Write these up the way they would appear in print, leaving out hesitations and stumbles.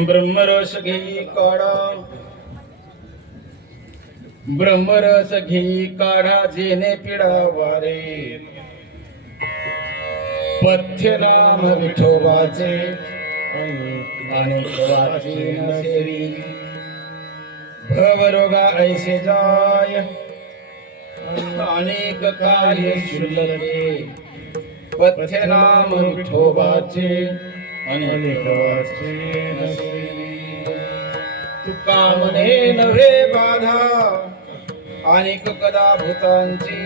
ब्रह्मरस घेई काढा, ब्रह्मरस घेई काढा, जेने पिढा वारे, पथ्य नाम विठोबाचे अनेक वाचे नसेवी, भवरोगा ऐसे जाय, अनेक कार्य शुल्लके, पथ्य नाम विठोबाचे अनेक वाचे नसेवी, तुका मने नव्हे बाधा, अनेक कदा भूतांची,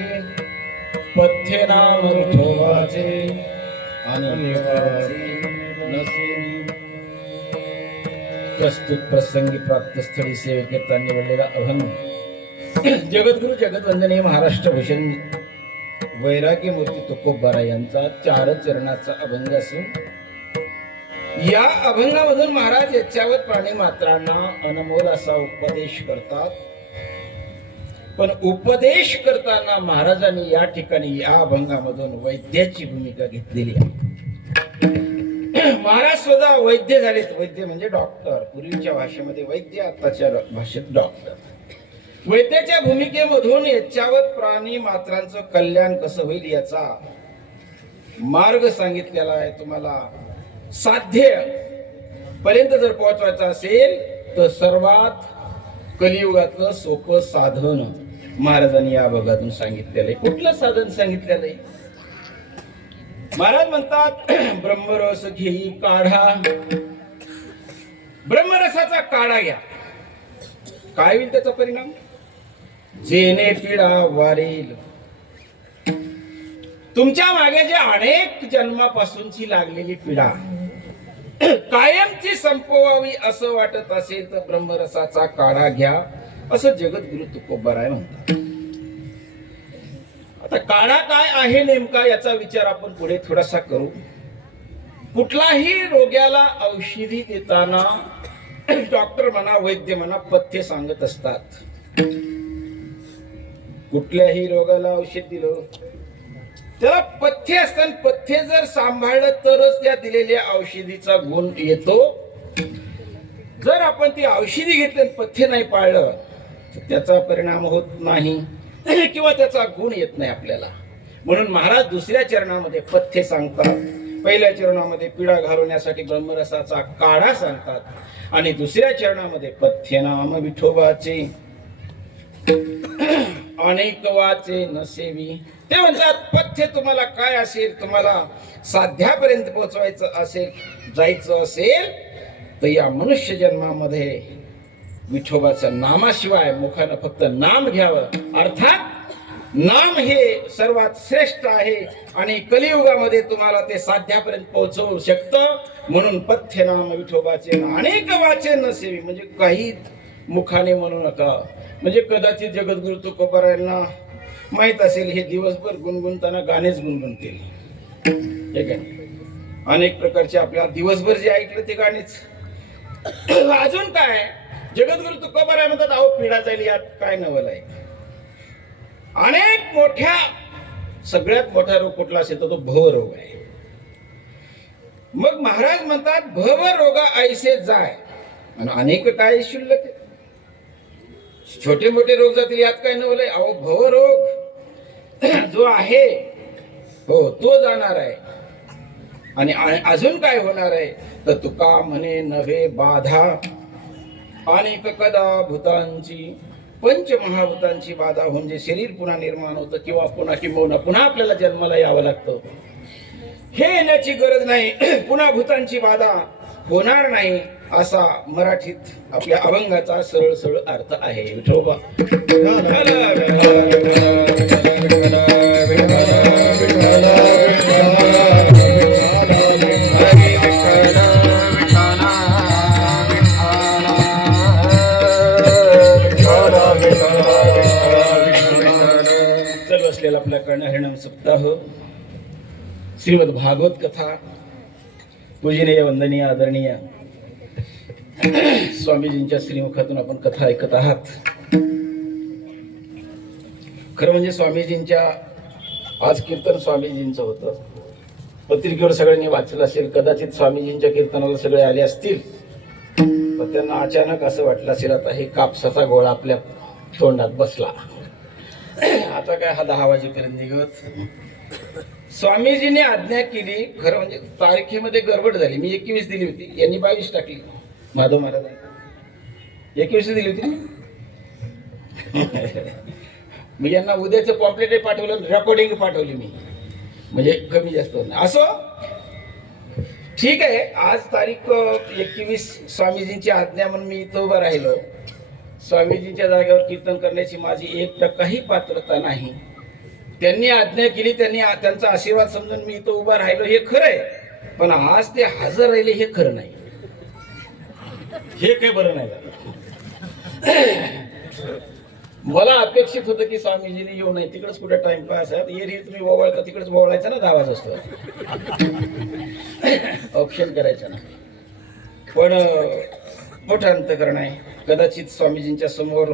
पथ्य नाम विठोबाचे अनेक वाचे नसेवी. प्रस्तुत प्रसंगी प्राप्तस्थळी सेवेकरता निवडलेला अभंग जगद्गुरु जगद्वंदनीय महाराष्ट्र भूषण वैराग्य मूर्ती तुकोबारा यांचा 4 चरणाचा अभंग असून या अभंगामधून महाराज याच्यावर प्राणी मात्रांना अनमोल असा उपदेश करतात. पण उपदेश करताना महाराजांनी या ठिकाणी या अभंगामधून वैद्याची भूमिका घेतलेली आहे. महाराज स्वतः वैद्य झालेत. वैद्य म्हणजे डॉक्टर. पूर्वीच्या भाषेमध्ये वैद्य, आताच्या भाषेत डॉक्टर. वैद्याच्या भूमिकेमधून याच्यावर प्राणी मात्रांचं कल्याण कसं होईल याचा मार्ग सांगितलेला आहे. तुम्हाला साध्य पर्यंत जर पोहोचवायचं असेल तर सर्वात कलियुगातलं सोपं साधन महाराजांनी या भागातून सांगितलेलं आहे. कुठलं साधन सांगितलेलं आहे? महाराज म्हणतात ब्रह्मरस घेई काढा. ब्रह्मरसाचा काढा घ्या. काय होईल त्याचा परिणाम? जेने पीडा वारेल. तुमच्या मागे जे अनेक जन्मापासूनची लागलेली पीडा कायमची संपवावी असं वाटत असेल तर ब्रह्मरसाचा काढा घ्या, असं जगद्गुरु तुकोबाराय म्हणतात. आता काढा काय आहे नेमका याचा विचार आपण पुढे थोडासा करू. कुठलाही रोग्याला औषधी देताना डॉक्टर म्हणा, वैद्य म्हणा, पथ्य सांगत असतात. कुठल्याही रोगाला औषध दिलं त्याला पथ्य असतात. पथ्य जर सांभाळलं तरच त्या दिलेल्या औषधीचा गुण येतो. जर आपण ती औषधी घेतली आणि पथ्य नाही पाळलं तर त्याचा परिणाम होत नाही किंवा त्याचा गुण येत नाही आपल्याला. म्हणून महाराज दुसऱ्या चरणामध्ये पथ्य सांगतात. पहिल्या चरणामध्ये पीडा घालवण्यासाठी ब्रह्मरसाचा काढा सांगतात आणि दुसऱ्या चरणामध्ये पथ्य नाम विठोबाचे अनेक वाचे नसेवी. ते म्हणतात पथ्य तुम्हाला काय असेल, तुम्हाला साध्यापर्यंत पोहोचवायचं असेल, जायचं असेल तर या मनुष्य जन्मामध्ये विठोबाचं नामाशिवाय मुखानं फक्त नाम घ्यावं. अर्थात नाम हे सर्वात श्रेष्ठ आहे आणि कलियुगामध्ये तुम्हाला ते साध्यापर्यंत पोहोचवू शकतं. म्हणून पथ्य नाम विठोबाचे अनेक वाचे नसेवी. म्हणजे काही मुखाने म्हणू नका. म्हणजे कदाचित जगद्गुरु तुकोबारायांना माहित असेल हे दिवसभर गुणगुणताना गाणेच गुणगुणतील. ठीक आहे, अनेक प्रकारचे आपल्या दिवसभर जे ऐकलं ते गाणेच. अजून काय जगद्गुरु तुकोबाराय म्हणतात अहो पिढा जाईल यात काय नवल आहे. अनेक मोठ्या सगळ्यात मोठा रोग कुठला असेल तर तो भवरोग आहे. मग महाराज म्हणतात भवरोगा ऐसे जाय आणि अनेक काय शुल्लक. छोटे मोठे रोग जातील यात काय नवलंय. अहो भवरोग जो आहे हो तो जाणार आहे. आणि अजून काय होणार आहे तर तुका म्हणे नव्हे बाधा अनेक कदा भूतांची पंचमहाभूतांची बाधा होऊन जे शरीर पुन्हा निर्माण होतं किंवा पुन्हा किंवा पुन्हा आपल्याला जन्माला यावं लागतं. हे येण्याची गरज नाही. पुन्हा भूतांची बाधा होणार नाही असा मराठीत आपल्या अभंगाचा सरळ सरळ अर्थ आहे. विठोबा चालू असलेला आपल्याकडनं हरिनाम सप्ताह श्रीमद भागवत कथा पूजनीय वंदनीय आदरणीय स्वामीजींच्या श्रीमुखातून आपण कथा ऐकत आहात. खरं म्हणजे स्वामीजींच्या आज कीर्तन स्वामीजींचं होतं. पत्रिकेवर सगळ्यांनी वाचलं असेल. कदाचित स्वामीजींच्या कीर्तनाला सगळे आले असतील पण त्यांना अचानक असं वाटलं असेल आता हे कापसाचा गोळा आपल्या तोंडात बसला. आता काय हा 10 वाजेपर्यंत निघत. स्वामीजीने आज्ञा केली. खरं म्हणजे तारखेमध्ये गडबड झाली. मी 21 दिली होती, यांनी 22 टाकली. माधव महाराज 21 दिली होती. मी यांना उद्याचं पॉम्पलेट पाठवलं, रेकॉर्डिंग पाठवली मी. म्हणजे कमी जास्त असो ठीक आहे. आज तारीख 21 स्वामीजींची आज्ञा म्हणून मी इथं उभं राहिलो. स्वामीजींच्या जागेवर कीर्तन करण्याची माझी 1% पात्रता नाही. त्यांनी आज्ञा केली, त्यांनी त्यांचा आशीर्वाद समजून मी इथं उभा राहिलो हे खरं आहे. पण आज ते हजर राहिले हे खरं नाही. हे काही बरं नाही झालं. मला अपेक्षित होतं की स्वामीजींनी येऊ नये. तिकडेच कुठे टाइमपास आहे. एरवी तुम्ही ओवाळता तिकडेच ओवाळायचा ना, 10 वाजता ऑप्शन करायचं ना. पण मोठं अंतकरण आहे. कदाचित स्वामीजींच्या समोर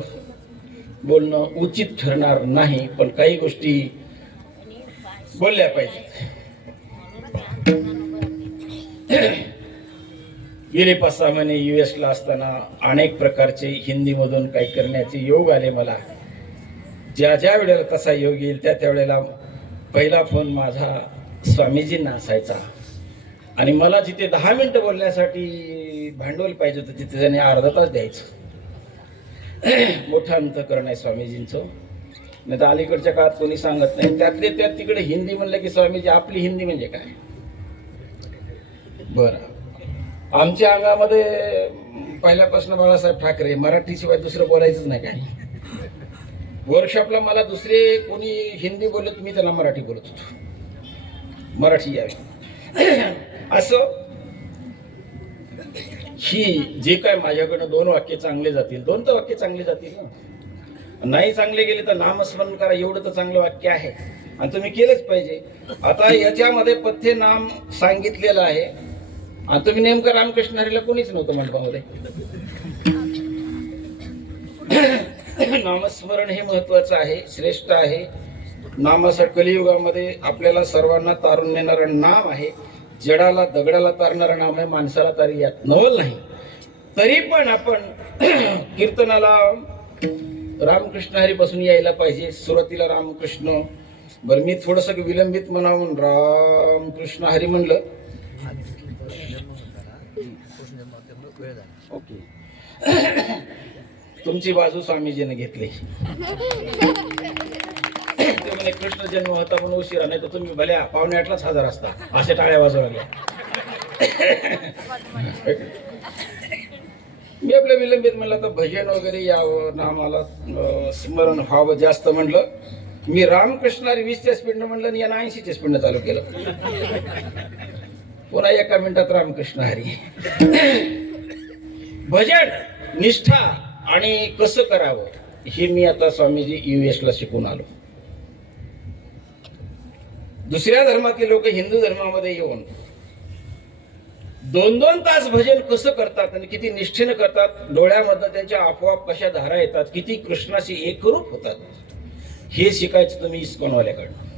बोलणं उचित ठरणार नाही, पण काही गोष्टी बोलल्या पाहिजेत. गेले 5-6 महिने US ला असताना अनेक प्रकारचे हिंदीमधून काही करण्याचे योग आले मला. ज्या ज्या वेळेला तसा योग येईल त्या त्यावेळेला पहिला फोन माझा स्वामीजींना असायचा. आणि मला जिथे 10 मिनिटं बोलण्यासाठी भांडवल पाहिजे होतं तिथे त्यांनी अर्धा तास द्यायचं. मोठं अंतकरण आहे स्वामीजींचं. नाही तर अलीकडच्या काळात कोणी सांगत नाही. त्यातले त्यात तिकडे हिंदी म्हणलं की स्वामीजी आपली हिंदी म्हणजे काय. बरं, आमच्या अंगामध्ये पहिल्यापासून बाळासाहेब ठाकरे, मराठीशिवाय दुसरं बोलायचंच नाही काही. वर्कशॉपला मला दुसरे कोणी हिंदी बोलत, मी त्याला मराठी बोलत होतो, मराठी यावी असं. ही जे काय माझ्याकडनं 2 वाक्य चांगले जातील, 2 तर वाक्य चांगले जातील ना. नाही चांगले गेले तर नामस्मरण करा, एवढं तर चांगलं वाक्य आहे आणि तुम्ही केलंच पाहिजे. आता याच्यामध्ये पथ्य नाम सांगितलेलं आहे आणि तुम्ही नेमकं रामकृष्ण हरीला कोणीच नव्हतं मंडपामध्ये. नामस्मरण हे महत्वाचं आहे, श्रेष्ठ आहे. नामासाठी कलियुगामध्ये आपल्याला सर्वांना तारून नेणारं नाम आहे. जडाला दगडाला तारणारं नाम आहे, माणसाला तारी यात नवल नाही. तरी पण आपण कीर्तनाला रामकृष्ण हरी पासून यायला पाहिजे. सुरुवातीला रामकृष्ण, बरं मी थोडस विलंबित म्हणावं, रामकृष्ण हरी म्हणलं. ओके, तुमची बाजू स्वामीजीने घेतली. ते म्हणे कृष्ण जन्म होता पण उशिरा, नाही तर तुम्ही भल्या 7:45 हजार असता. असे टाळ्या वाजवा लागल्या. मी आपल्या विलंबित म्हणलं तर भजन वगैरे यावं, नामाला स्मरण व्हावं जास्त म्हणलं. मी रामकृष्ण 20च्या स्पीडनं म्हणलं आणि यानं 80च्या स्पीडनं चालू केलं. पुन्हा 1 मिनिटात रामकृष्ण हरी. भजन निष्ठा आणि कसं करावं हे मी आता स्वामीजी US ला शिकून आलो. दुसऱ्या धर्मातले लोक हिंदू धर्मामध्ये येऊन 2-2 तास भजन कसं करतात आणि किती निष्ठेनं करतात, डोळ्यामधनं त्यांच्या आपोआप कशा धारा येतात, किती कृष्णाशी एकरूप होतात, हे शिकायचं तुम्ही इस्कॉनवाल्याकडनं.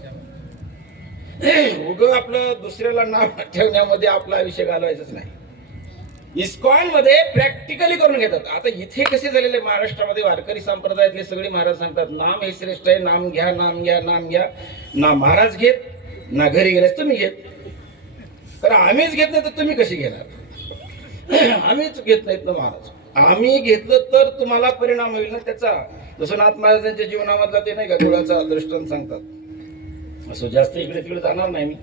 उग आपलं दुसऱ्याला नाव ठेवण्यामध्ये आपलं आयुष्य घालवायचंच नाही. इस्कॉन मध्ये प्रॅक्टिकली करून घेतात. आता इथे कसे झालेले महाराष्ट्रामध्ये वारकरी संप्रदायातले सगळे महाराज सांगतात नाम हे श्रेष्ठ आहे, नाम घ्या, नाम घ्या, नाम घ्या. ना महाराज घेत, ना घरी गेल्यास तुम्ही घेत. कारण आम्हीच घेत नाही तर तुम्ही कशी घेणार. आम्हीच घेत नाहीत ना महाराज. आम्ही घेतलं तर तुम्हाला परिणाम होईल ना त्याचा. जसं नाथ महाराजांच्या जीवनामधला ते नाही का गुळाचा दृष्टांत सांगतात. असं जास्त इकडे तिकडे जाणार नाही मी.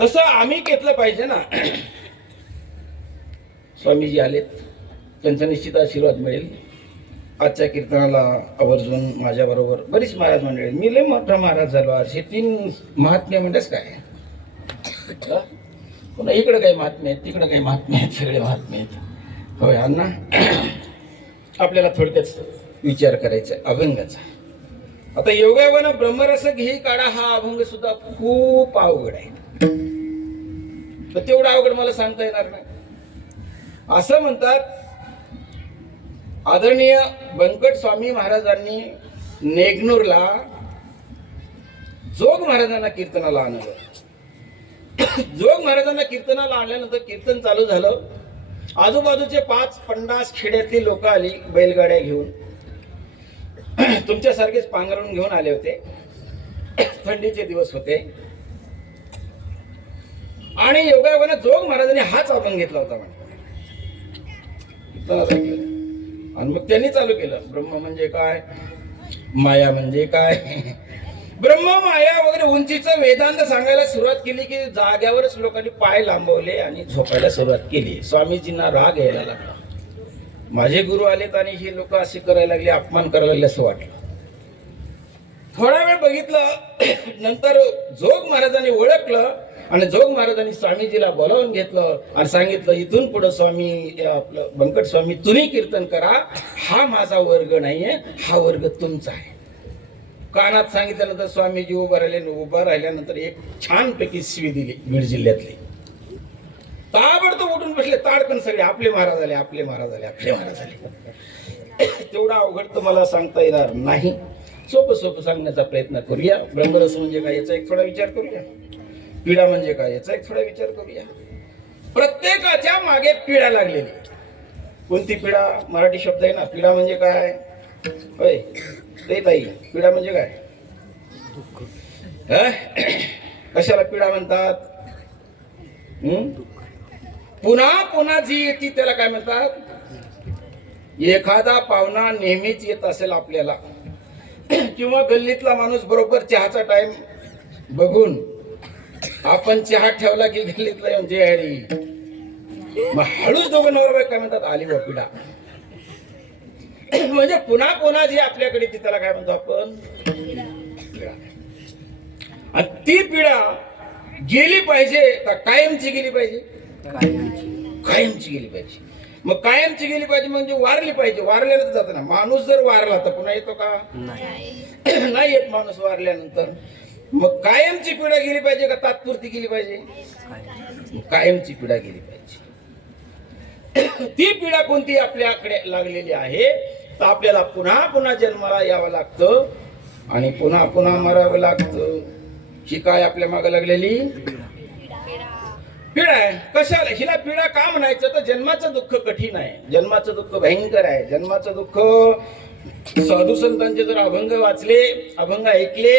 तसं आम्ही घेतलं पाहिजे ना. स्वामीजी आलेत, त्यांचा निश्चित आशीर्वाद मिळेल. आजच्या कीर्तनाला आवर्जून माझ्या बरोबर बरीच महाराज मंडळी. मी लय मोठा महाराज झालो. आज हे 3 महात्म्य म्हणतेच काय, पुन्हा इकडे काही महात्म्य आहेत, तिकडे काही महात्म्य आहेत, सगळे महात्म्य आहेत. होय अण्णा, आपल्याला थोडक्यात विचार करायचा अभंगाचा. आता योगायोगानं ब्रह्मरस घे काढा हा अभंग सुद्धा खूप अवघड आहे. तर तेवढं अवघड मला सांगता येणार नाही. असं म्हणतात आदरणीय बंकट स्वामी महाराजांनी नेगनूरला जोग महाराजांना कीर्तनाला आणलं. जोग महाराजांना कीर्तनाला आणल्यानंतर कीर्तन चालू झालं. आजूबाजूचे 5-50 खेड्यातली लोक आली बैलगाड्या घेऊन. तुमच्यासारखेच पांघरून घेऊन आले होते. थंडीचे दिवस होते आणि योगायोगाने जोग महाराजांनी हाच अभंग घेतला होता म्हणे. आणि मग त्यांनी चालू केलं ब्रह्म म्हणजे काय, माया म्हणजे काय. ब्रह्म माया वगैरे उंचीचं वेदांत सांगायला सुरुवात केली की जाग्यावरच लोकांनी पाय लांबवले आणि झोपायला सुरुवात केली. स्वामीजींना राग यायला लागला. माझे गुरु आलेत आणि हे लोक असे करायला लागले, अपमान करायला लागले असं वाटलं. थोडा वेळ बघितलं, नंतर जोग महाराजांनी ओळखलं आणि जोग महाराजांनी स्वामीजीला बोलावून घेतलं आणि सांगितलं इथून पुढे स्वामी आपलं बंकट स्वामी तुम्ही कीर्तन करा. हा माझा वर्ग नाहीये, हा वर्ग तुमचा आहे. कानात सांगितल्यानंतर स्वामीजी उभा राहिले. उभा राहिल्यानंतर एक छानपैकी शिवी दिली बीड जिल्ह्यातली. ताबडतोब उठून बसले, ताडकन सगळे आपले महाराज आले, आपले महाराज आले, आपले महाराज आले. तेवढा अवघड तर मला सांगता येणार नाही. सोपं सोपं सांगण्याचा प्रयत्न करूया. ब्रह्मरस म्हणजे काय याचा एक थोडा विचार करूया. पीडा म्हणजे काय याचा एक थोडा विचार करूया. प्रत्येकाच्या मागे पीडा लागलेली. कोणती पीडा? मराठी शब्द आहे ना. पीडा म्हणजे काय? होय ते ताई, पीडा म्हणजे काय? कशाला पीडा म्हणतात? पुन्हा पुन्हा जी येते त्याला काय म्हणतात? एखादा पाहुणा नेहमीच येत असेल आपल्याला, किंवा गल्लीतला माणूस बरोबर चहाचा टाइम बघून आपण चहा ठेवला की गल्लीतला येऊन जे आहे मग हळूच दोघं नवरा काय म्हणतात? आली बा पिढा. म्हणजे पुन्हा पुन्हा जी आपल्याकडे ती त्याला काय म्हणतो आपण? आणि ती पिढा गेली पाहिजे का कायमची गेली पाहिजे? कायमची गेली पाहिजे. मग कायमची गेली पाहिजे म्हणजे वारली पाहिजे. वारल्यानंतर जात ना माणूस. जर वारला तर पुन्हा येतो का? नाही येत माणूस वारल्यानंतर. मग कायमची पिढा गेली पाहिजे का तात्पुरती गेली पाहिजे? कायमची पिढा गेली पाहिजे. ती पिढा कोणती आपल्याकडे लागलेली आहे तर आपल्याला पुन्हा पुन्हा जन्माला यावं लागतं आणि पुन्हा पुन्हा मरावं लागतं. ही काय आपल्या मागे लागलेली पिढा आहे. कशाला हिला पिढा का म्हणायचं? तर जन्माचं दुःख कठीण आहे. जन्माचं दुःख भयंकर आहे. जन्माचं दुःख साधू संतांचे जर अभंग वाचले, अभंग ऐकले,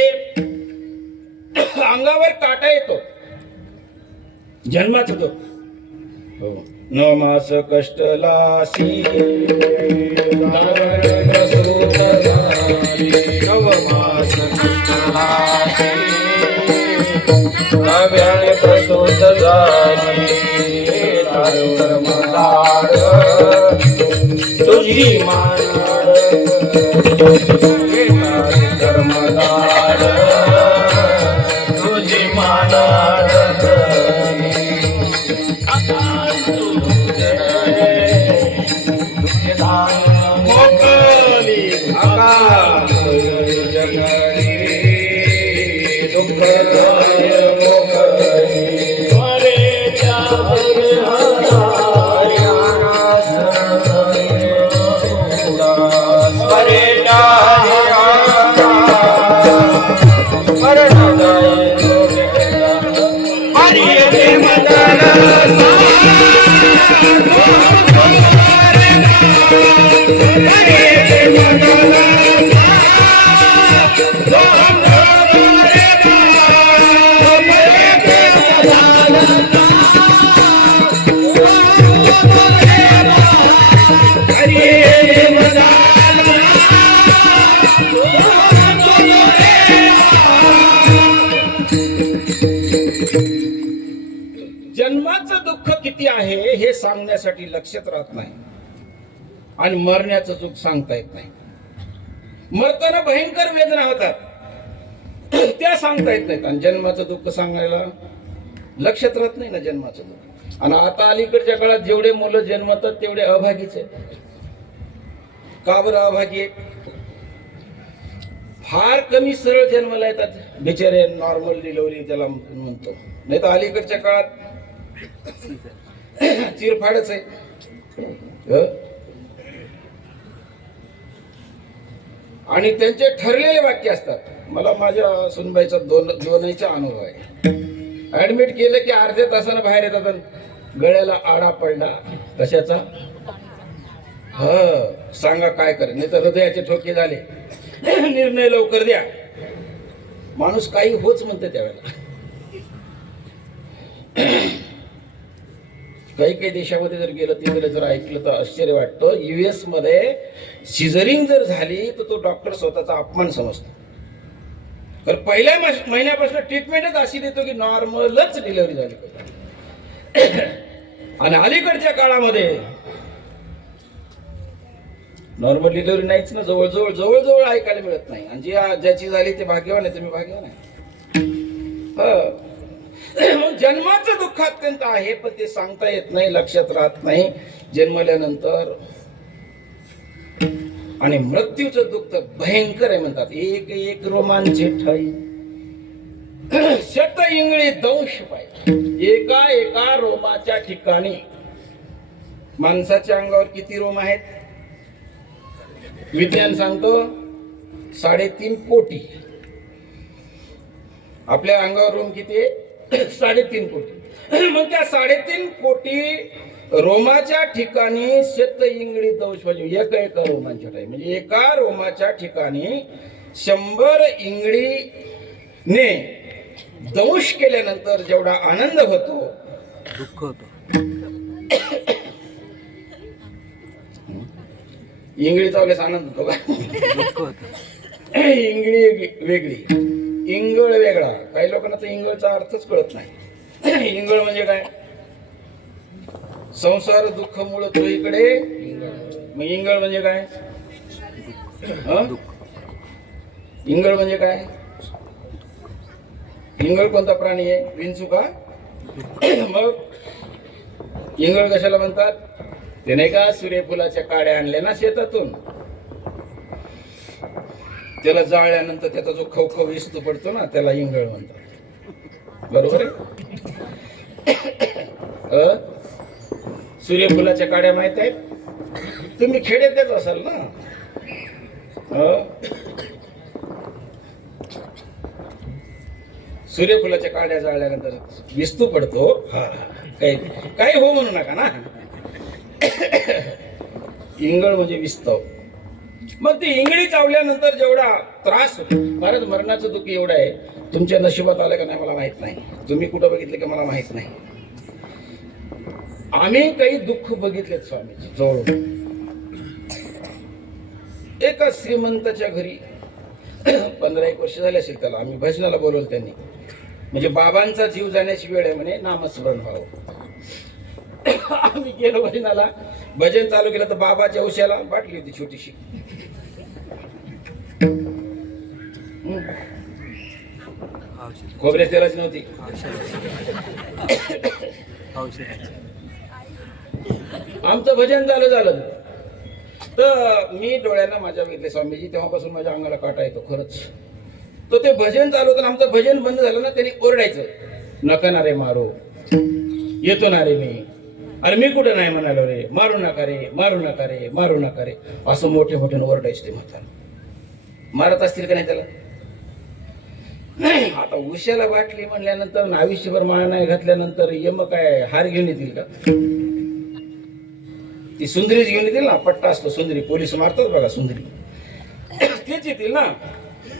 अंगावर काटा येतो. जन्माचं दुःख. हो. न मास कष्टलासी नवमास कष्टलासी नव्याने प्रसूत झाली कर्मदार तुझी मानाड कर्मदार तुझी मानाड मोकली आकाश जगली जन्माचं दुःख किती आहे हे सांगण्यासाठी लक्षात राहत नाही आणि मरण्याचं दुःख सांगता येत नाही. मरताना भयंकर वेदना होतात त्या सांगता येत नाहीत आणि जन्माचं दुःख सांगायला लक्षात राहत नाही ना जन्माचं दुःख. आणि आता अलीकडच्या काळात जेवढे मुलं जन्मतात तेवढे अभागीच आहेत. का बरं अभागी आहे? फार कमी सरळ जन्माला येतात बिचारे. नॉर्मल डिलिव्हरी त्याला म्हणतो. नाही तर अलीकडच्या काळात चिरफाडच आहे. आणि त्यांचे ठरलेले वाक्य असतात. मला माझ्या सुनबाईचा दोनहीचा अनुभव आहे. ऍडमिट केलं की अर्ध्या तासानं बाहेर येतात. गळ्याला आडा पडला कशाचा? सांगा काय करे. नाही तर हृदयाचे ठोके झाले. निर्णय लवकर द्या. माणूस काही होच म्हणते त्यावेळेला. काही काही देशामध्ये जर गेलं तिकडे जर ऐकलं तर आश्चर्य वाटतं. US मध्ये सिझरिंग जर झाली तर तो डॉक्टर स्वतःचा अपमान समजतो. तर पहिल्या महिन्यापासून ट्रीटमेंटच अशी देतो की नॉर्मलच डिलिव्हरी झाली पाहिजे. आणि अलीकडच्या काळामध्ये नॉर्मल डिलिव्हरी नाहीच ना. जवळजवळ ऐकायला मिळत नाही. आणि ज्याची झाली ते भाग्यवान आहे. तुम्ही भाग्यवान आहे. जन्माचं दुःख अत्यंत आहे पण ते सांगता येत नाही, लक्षात राहत नाही जन्मल्यानंतर. आणि मृत्यूचं दुःख भयंकर आहे म्हणतात. एक एक रोमांचे ठाई शत इंगळी दंश पाहिजे. एका एका रोमाच्या ठिकाणी. माणसाच्या अंगावर किती रोम आहेत? विज्ञान सांगतो 3.5 कोटी. आपल्या अंगावर रोम किती आहे? 3.5 कोटी. मग त्या 3.5 कोटी रोमाच्या ठिकाणी शत इंगळी दंश पाहिजे. एका रोमांच्या ठिकाणी, म्हणजे एका रोमाच्या ठिकाणी 100 इंगळीने दंश केल्यानंतर जेवढा आनंद होतो, दुःख होतो. इंगळी चावल्यास आनंद होतो का? दुःख होतं. इंगळी वेगळी, इंगळ वेगळा. काही लोकांना तर इंगळचा अर्थच कळत नाही. इंगळ म्हणजे काय? संसार दुःख मूळ तो इकडे. मग इंगळ म्हणजे काय? इंगळ म्हणजे काय? इंगळ कोणता प्राणी आहे? विंचू का? मग इंगळ कशाला म्हणतात? ते नाही का सूर्यफुलाच्या काड्या आणल्या ना शेतातून, त्याला जाळल्यानंतर त्याचा जो खवखव विस्तू पडतो ना, त्याला इंगळ म्हणतात. बरोबर आहे? सूर्यफुलाच्या काड्या माहित आहेत? तुम्ही खेड्यातच असाल ना? सूर्यफुलाच्या काड्या जाळल्यानंतर विस्तू पडतो. काही काही हो म्हणू नका ना. इंगळ म्हणजे विस्तव. मग ती इंगळी चावल्यानंतर जेवढा त्रास होतो, महाराज मरणाचं दुःख एवढं आहे. तुमच्या नशिबात आलं का नाही मला माहित नाही. तुम्ही कुठं बघितलं का मला माहित नाही. आम्ही काही दुःख बघितलेत स्वामीजी जवळ. एका श्रीमंताच्या घरी 15-1 वर्ष झाले असेल त्याला, आम्ही भजनाला बोलवलं त्यांनी. म्हणजे बाबांचा जीव जाण्याची वेळ आहे म्हणे, नामस्मरण व्हावं. आम्ही गेलो भजनाला, भजन चालू केलं तर बाबाच्या उशाला बाटली होती छोटीशी. खोबऱ्या तेलाची नव्हती. आमचं भजन झालं तर मी डोळ्यांना माझ्या बघितले स्वामीजी. तेव्हापासून माझ्या अंगाला काटा येतो खरंच. तर ते भजन चालू होतं, आमचं भजन बंद झालं ना, त्यांनी ओरडायचं, नका ना रे मारो, येतो ना रे मी. अरे मी कुठं नाही म्हणालो रे, मारू नका रे, मारू नका रे, मारू नका रे. असं मोठे मोठे ओरडायचं ते म्हातारं. मारत असतील का नाही त्याला? आता उशाला बाटली म्हणल्यानंतर, आयुष्यभर माळ नाही घातल्यानंतर यम काय हार घेऊन येतील का? ती सुंदरीच घेऊन येतील ना, पट्टा असतो सुंदरी, पोलीस मारतात बघा सुंदरी, तेच येतील ना.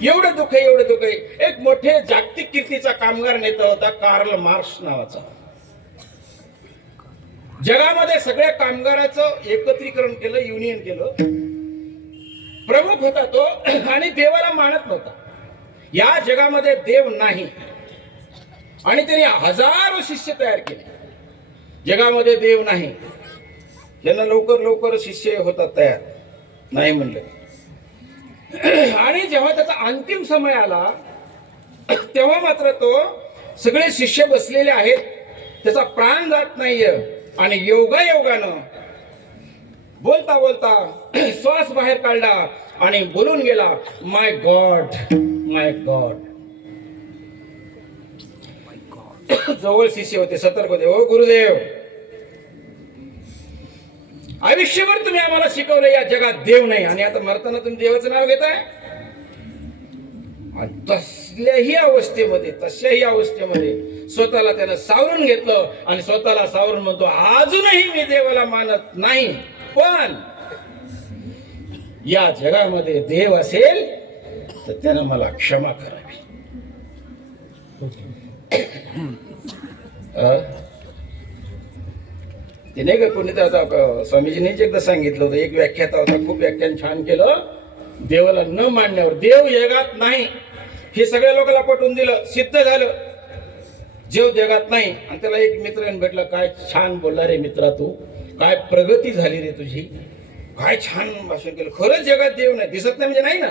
एवढं दुःख आहे, एवढं दुःख आहे. एक मोठे जागतिक कीर्तीचा कामगार नेता होता कार्ल मार्क्स नावाचा. जगामध्ये सगळ्या कामगाराचं एकत्रीकरण केलं, युनियन केलं. प्रमुख होता तो आणि देवाला मानत नव्हता. या जगामध्ये देव नाही आणि त्यांनी हजारो शिष्य तयार केले. जगामध्ये देव नाही, त्यांना लवकर लवकर शिष्य होतात तयार, नाही म्हणले. आणि जेव्हा त्याचा अंतिम समय आला तेव्हा मात्र तो, सगळे शिष्य बसलेले आहेत, त्याचा प्राण जात नाहीये. आणि योगायोगानं बोलता बोलता श्वास बाहेर काढला आणि बोलून गेला, माय गॉड, माय गॉड. जवळ शिष्य होते, सतर्क होते. ओ गुरुदेव, आयुष्यभर तुम्ही आम्हाला शिकवलं या जगात देव नाही, आणि आता मरताना तुम्ही देवाचं नाव घेताय. तशाही अवस्थेमध्ये स्वतःला त्यानं सावरून घेतलं आणि स्वतःला सावरून म्हणतो, अजूनही मी देवाला मानत नाही, पण या जगामध्ये देव असेल तर त्यानं मला क्षमा करावी. ते नाही का कोणी, आता स्वामीजींनीच एकदा सांगितलं होतं, एक व्याख्याता होता, खूप व्याख्यान छान केलं. देवाला न मानण्यावर देव जगात नाही हे सगळ्या लोकांना पटवून दिलं, सिद्ध झालं. देव जगात नाही. आणि त्याला एक मित्र भेटला, काय छान बोलला रे मित्रा, तू काय प्रगती झाली रे तुझी, काय छान भाषण केलं. खरंच जगात देव नाही, दिसत नाही म्हणजे नाही ना.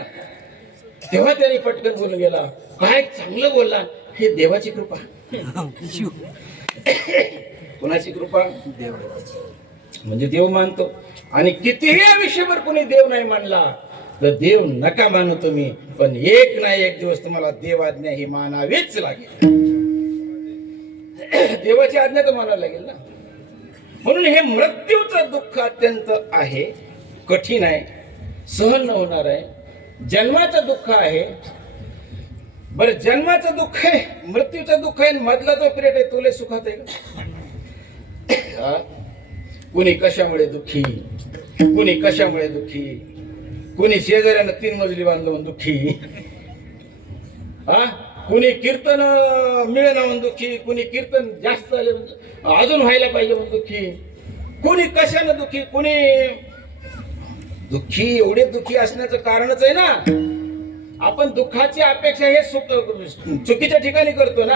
तेव्हा त्याने पटकन बोलून गेला, काय चांगलं बोलला, हे देवाची कृपा. कोणाची कृपा? म्हणजे देव मानतो. आणि कितीही आयुष्यभर कोणी देव नाही मानला तर देव नका मानू तुम्ही, पण एक ना एक दिवस तुम्हाला देवाज्ञा ही मानावीच लागेल. देवाची आज्ञा तर मानावी लागेल ना. म्हणून हे मृत्यूचं दुःख अत्यंत आहे, कठीण आहे, सहन न होणार आहे. जन्माचं दुःख आहे. बरं, जन्माचं दुःख आहे, मृत्यूचं दुःख आहे, मधला जो पिरियड आहे तुला सुखात आहे का? कुणी कशामुळे दुःखी, कुणी कशामुळे दुःखी, कुणी शेजाऱ्यानं 3 मजली बांधलं म्हणून दुःखी, कुणी कीर्तन मिळेना म्हणून दुःखी, कुणी कीर्तन जास्त झाले अजून व्हायला पाहिजे म्हणून दुःखी, कुणी कशानं दुःखी, कुणी दुःखी. एवढे दुःखी असण्याचं कारणच आहे ना, आपण दुःखाची अपेक्षा हे चुकीच्या ठिकाणी करतो ना.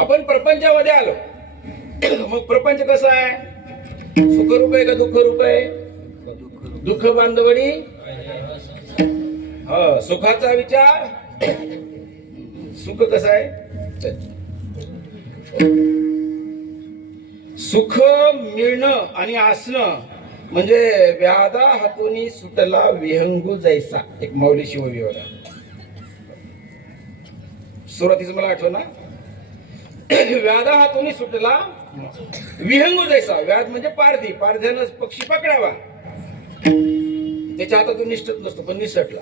आपण प्रपंचामध्ये आलो, मग प्रपंच कसा आहे? सुखरूप आहे का दुःखरूप आहे? दुःख बांधवडी. सुखाचा विचार, सुख कसं आहे? सुख मिळणं आणि असणं म्हणजे व्याधा हातोनी सुटला विहंगू जैसा, एक माऊली शिवविवाह. सुरुवातीचं मला आठवण ना, व्याधा हातोनी सुटला विहंगू जैसा. व्याध म्हणजे पारधी, पारध्यानं पक्षी पकडावा, त्याच्या हातातून निष्ठत नसतो पण निसटला.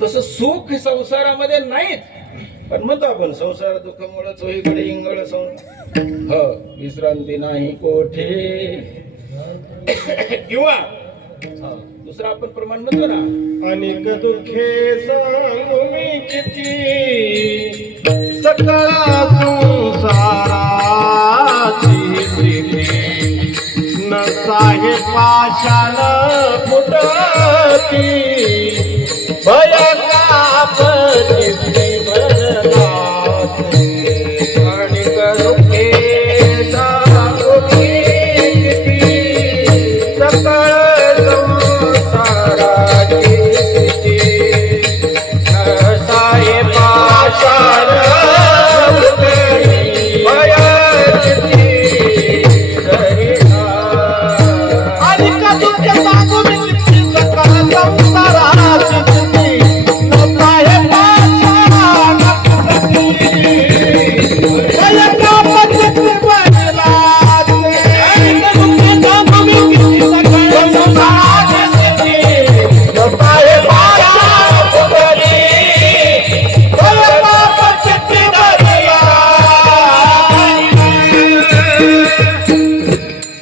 तसं सुख संसारामध्ये नाहीत, पण म्हणतो आपण संसार दुःखमुळे चोहीकडे इंगळ विश्रांती नाही कोठे. किंवा दुसरा आपण प्रमाण म्हणतो ना, अनेक दुःखे सांगू मी किती, सकळा संसाराची स्थिती, न साहे पाशान फुटती, भयंकापती भरलास. अनेक दुःखे सांगू मी किती, सकळ संसाराची स्थिती, न साहे पाशान फुटती, भयंती अनेक दुःखे सांगू मी किती, सकळ संसाराची स्थिती, न साहे पाशान फुटती, भयंकापती भरलास. अनेक दुःखे सांगू मी किती, सकळ संसाराची स्थिती, न साहे पाशान फुटती, भयंकापती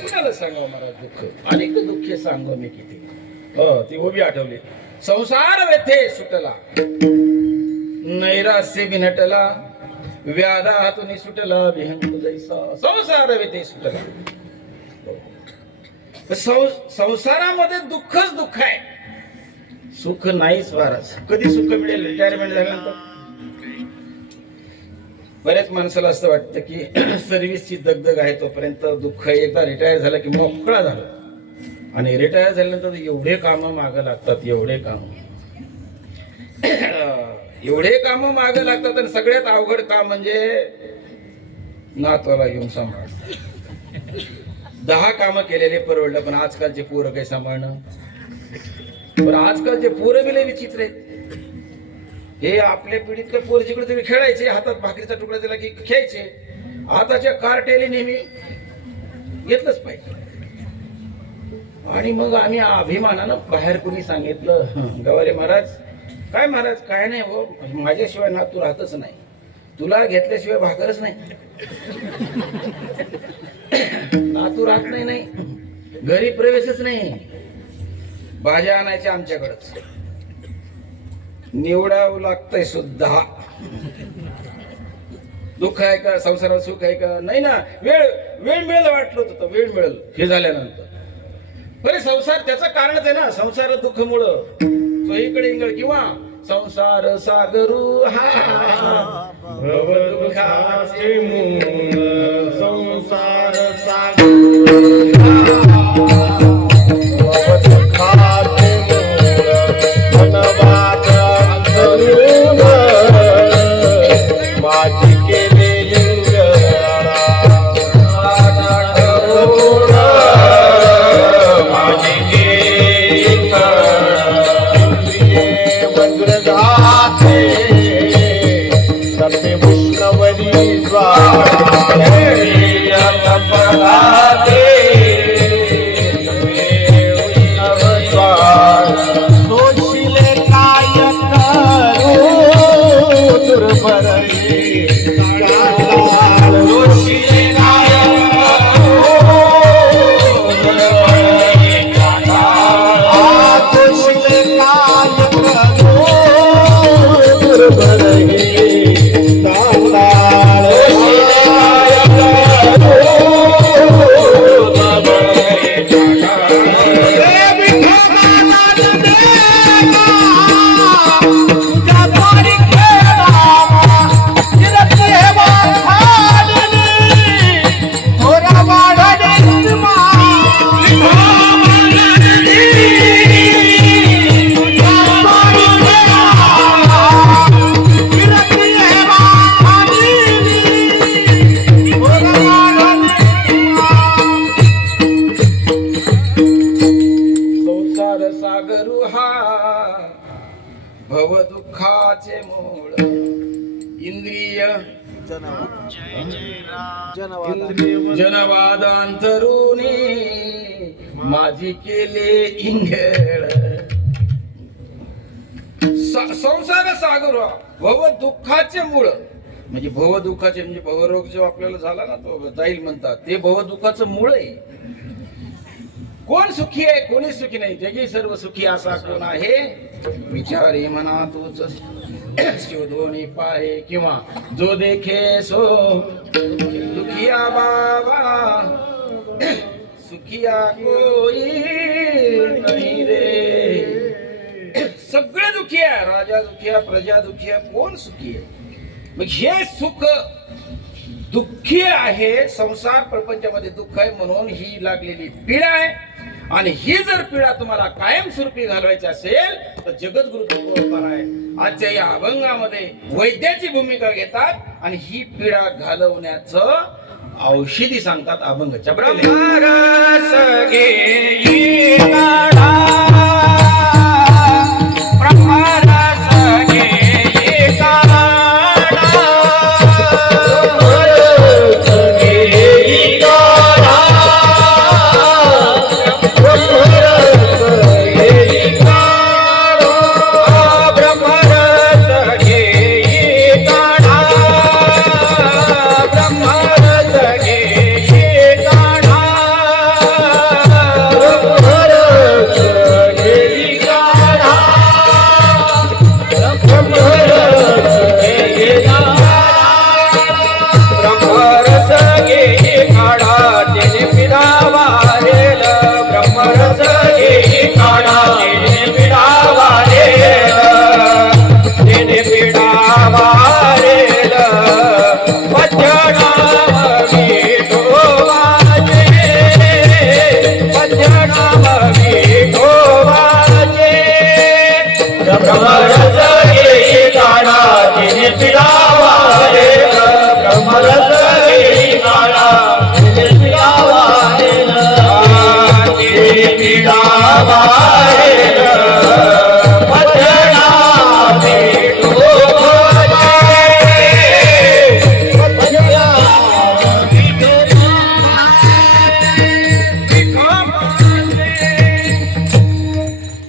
कुणाला सांगावं महाराज दुःख? अनेक दुःखे सांगू मी किती. ती उभी आठवली. संसार व्यथे सुटला, नैराश्य बिनटला, व्याधा हातून सुटला विहंगू जैसा. संसार व्यथे सुटला. संसारामध्ये दुःखच दुःख आहे, सुख नाहीच महाराज. कधी सुख मिळेल? रिटायरमेंट झाल्यानंतर. बऱ्याच माणसाला असं वाटतं की सर्व्हिसची दगदग आहे तोपर्यंत दुःख, एकदा रिटायर झाला की मोकळा झाला. आणि रिटायर झाल्यानंतर एवढे कामं मागं लागतात, एवढे काम मागं लागतात. आणि सगळ्यात अवघड काम म्हणजे नातवाला घेऊन सांभाळ. 10 कामं केलेले परवडलं, पण आजकालचे पोरं काही सांभाळणं. पण आजकालचे पोरं बी लय विचित्र आहेत. हे आपल्या पिढीत काय पोर जिकडे तरी खेळायचे, हातात भाकरीचा तुकडा दिला की खेळायचे. आताच्या कार्टेली नेहमी घेतलंच पाहिजे. आणि मग आम्ही अभिमानानं बाहेर कोणी सांगितलं, गवारे महाराज, काय महाराज काय नाही हो, माझ्याशिवाय नातू राहतच नाही, तुला घेतल्याशिवाय भाकरच नाही, नातू राहत नाही, घरी प्रवेशच नाही, भाज्या आणायच्या आमच्याकडच, निवडावं लागतंय सुद्धा. दुःख आहे का? संसारात सुख आहे का? नाही ना. वेळ मिळेल वाटलं होतं, वेळ मिळेल हे झाल्यानंतर. बरे संसार त्याचं कारणच आहे ना, संसार दुःखमुळं चोहीकडे इंगळ. किंवा संसार सागरू हा भव दुःखाचे मूळ, संसार सागरू माझी सागरू हा भव दुःखाचे मूळ इंद्रिय जनवाद अंतरुणी माझी केले इंगळ संसार सागर भव दुःखाचे मूळ म्हणजे भव दुःखाचे म्हणजे भवरोग जो आपल्याला झाला ना तो जाईल म्हणतात ते भव दुःखाचं मूळ आहे. कोण सुखी आहे कोणी सुखी नाही जगी सर्व सुखी असा कोण आहे विचारी मना तोच शिव दोन्ही पाहे किंवा जो देखे सो दुखिया बाबा सुखिया कोई नाही रे. सगळे दुखी आहे राजा दुखी आहे प्रजा दुखी आहे कोण सुखी आहे. मग हे सुख दुःखी आहे संसार प्रपंचामध्ये दुःख आहे म्हणून ही लागलेली पीडा आहे. आणि ही जर पीडा तुम्हाला कायमस्वरूपी घालवायची असेल तर जगद्गुरु तुकोबार आहे आजच्या या अभंगामध्ये वैद्याची भूमिका घेतात आणि ही पीडा घालवण्याचं औषधी सांगतात अभंगाच्या ब्रह्मरस घेई काढा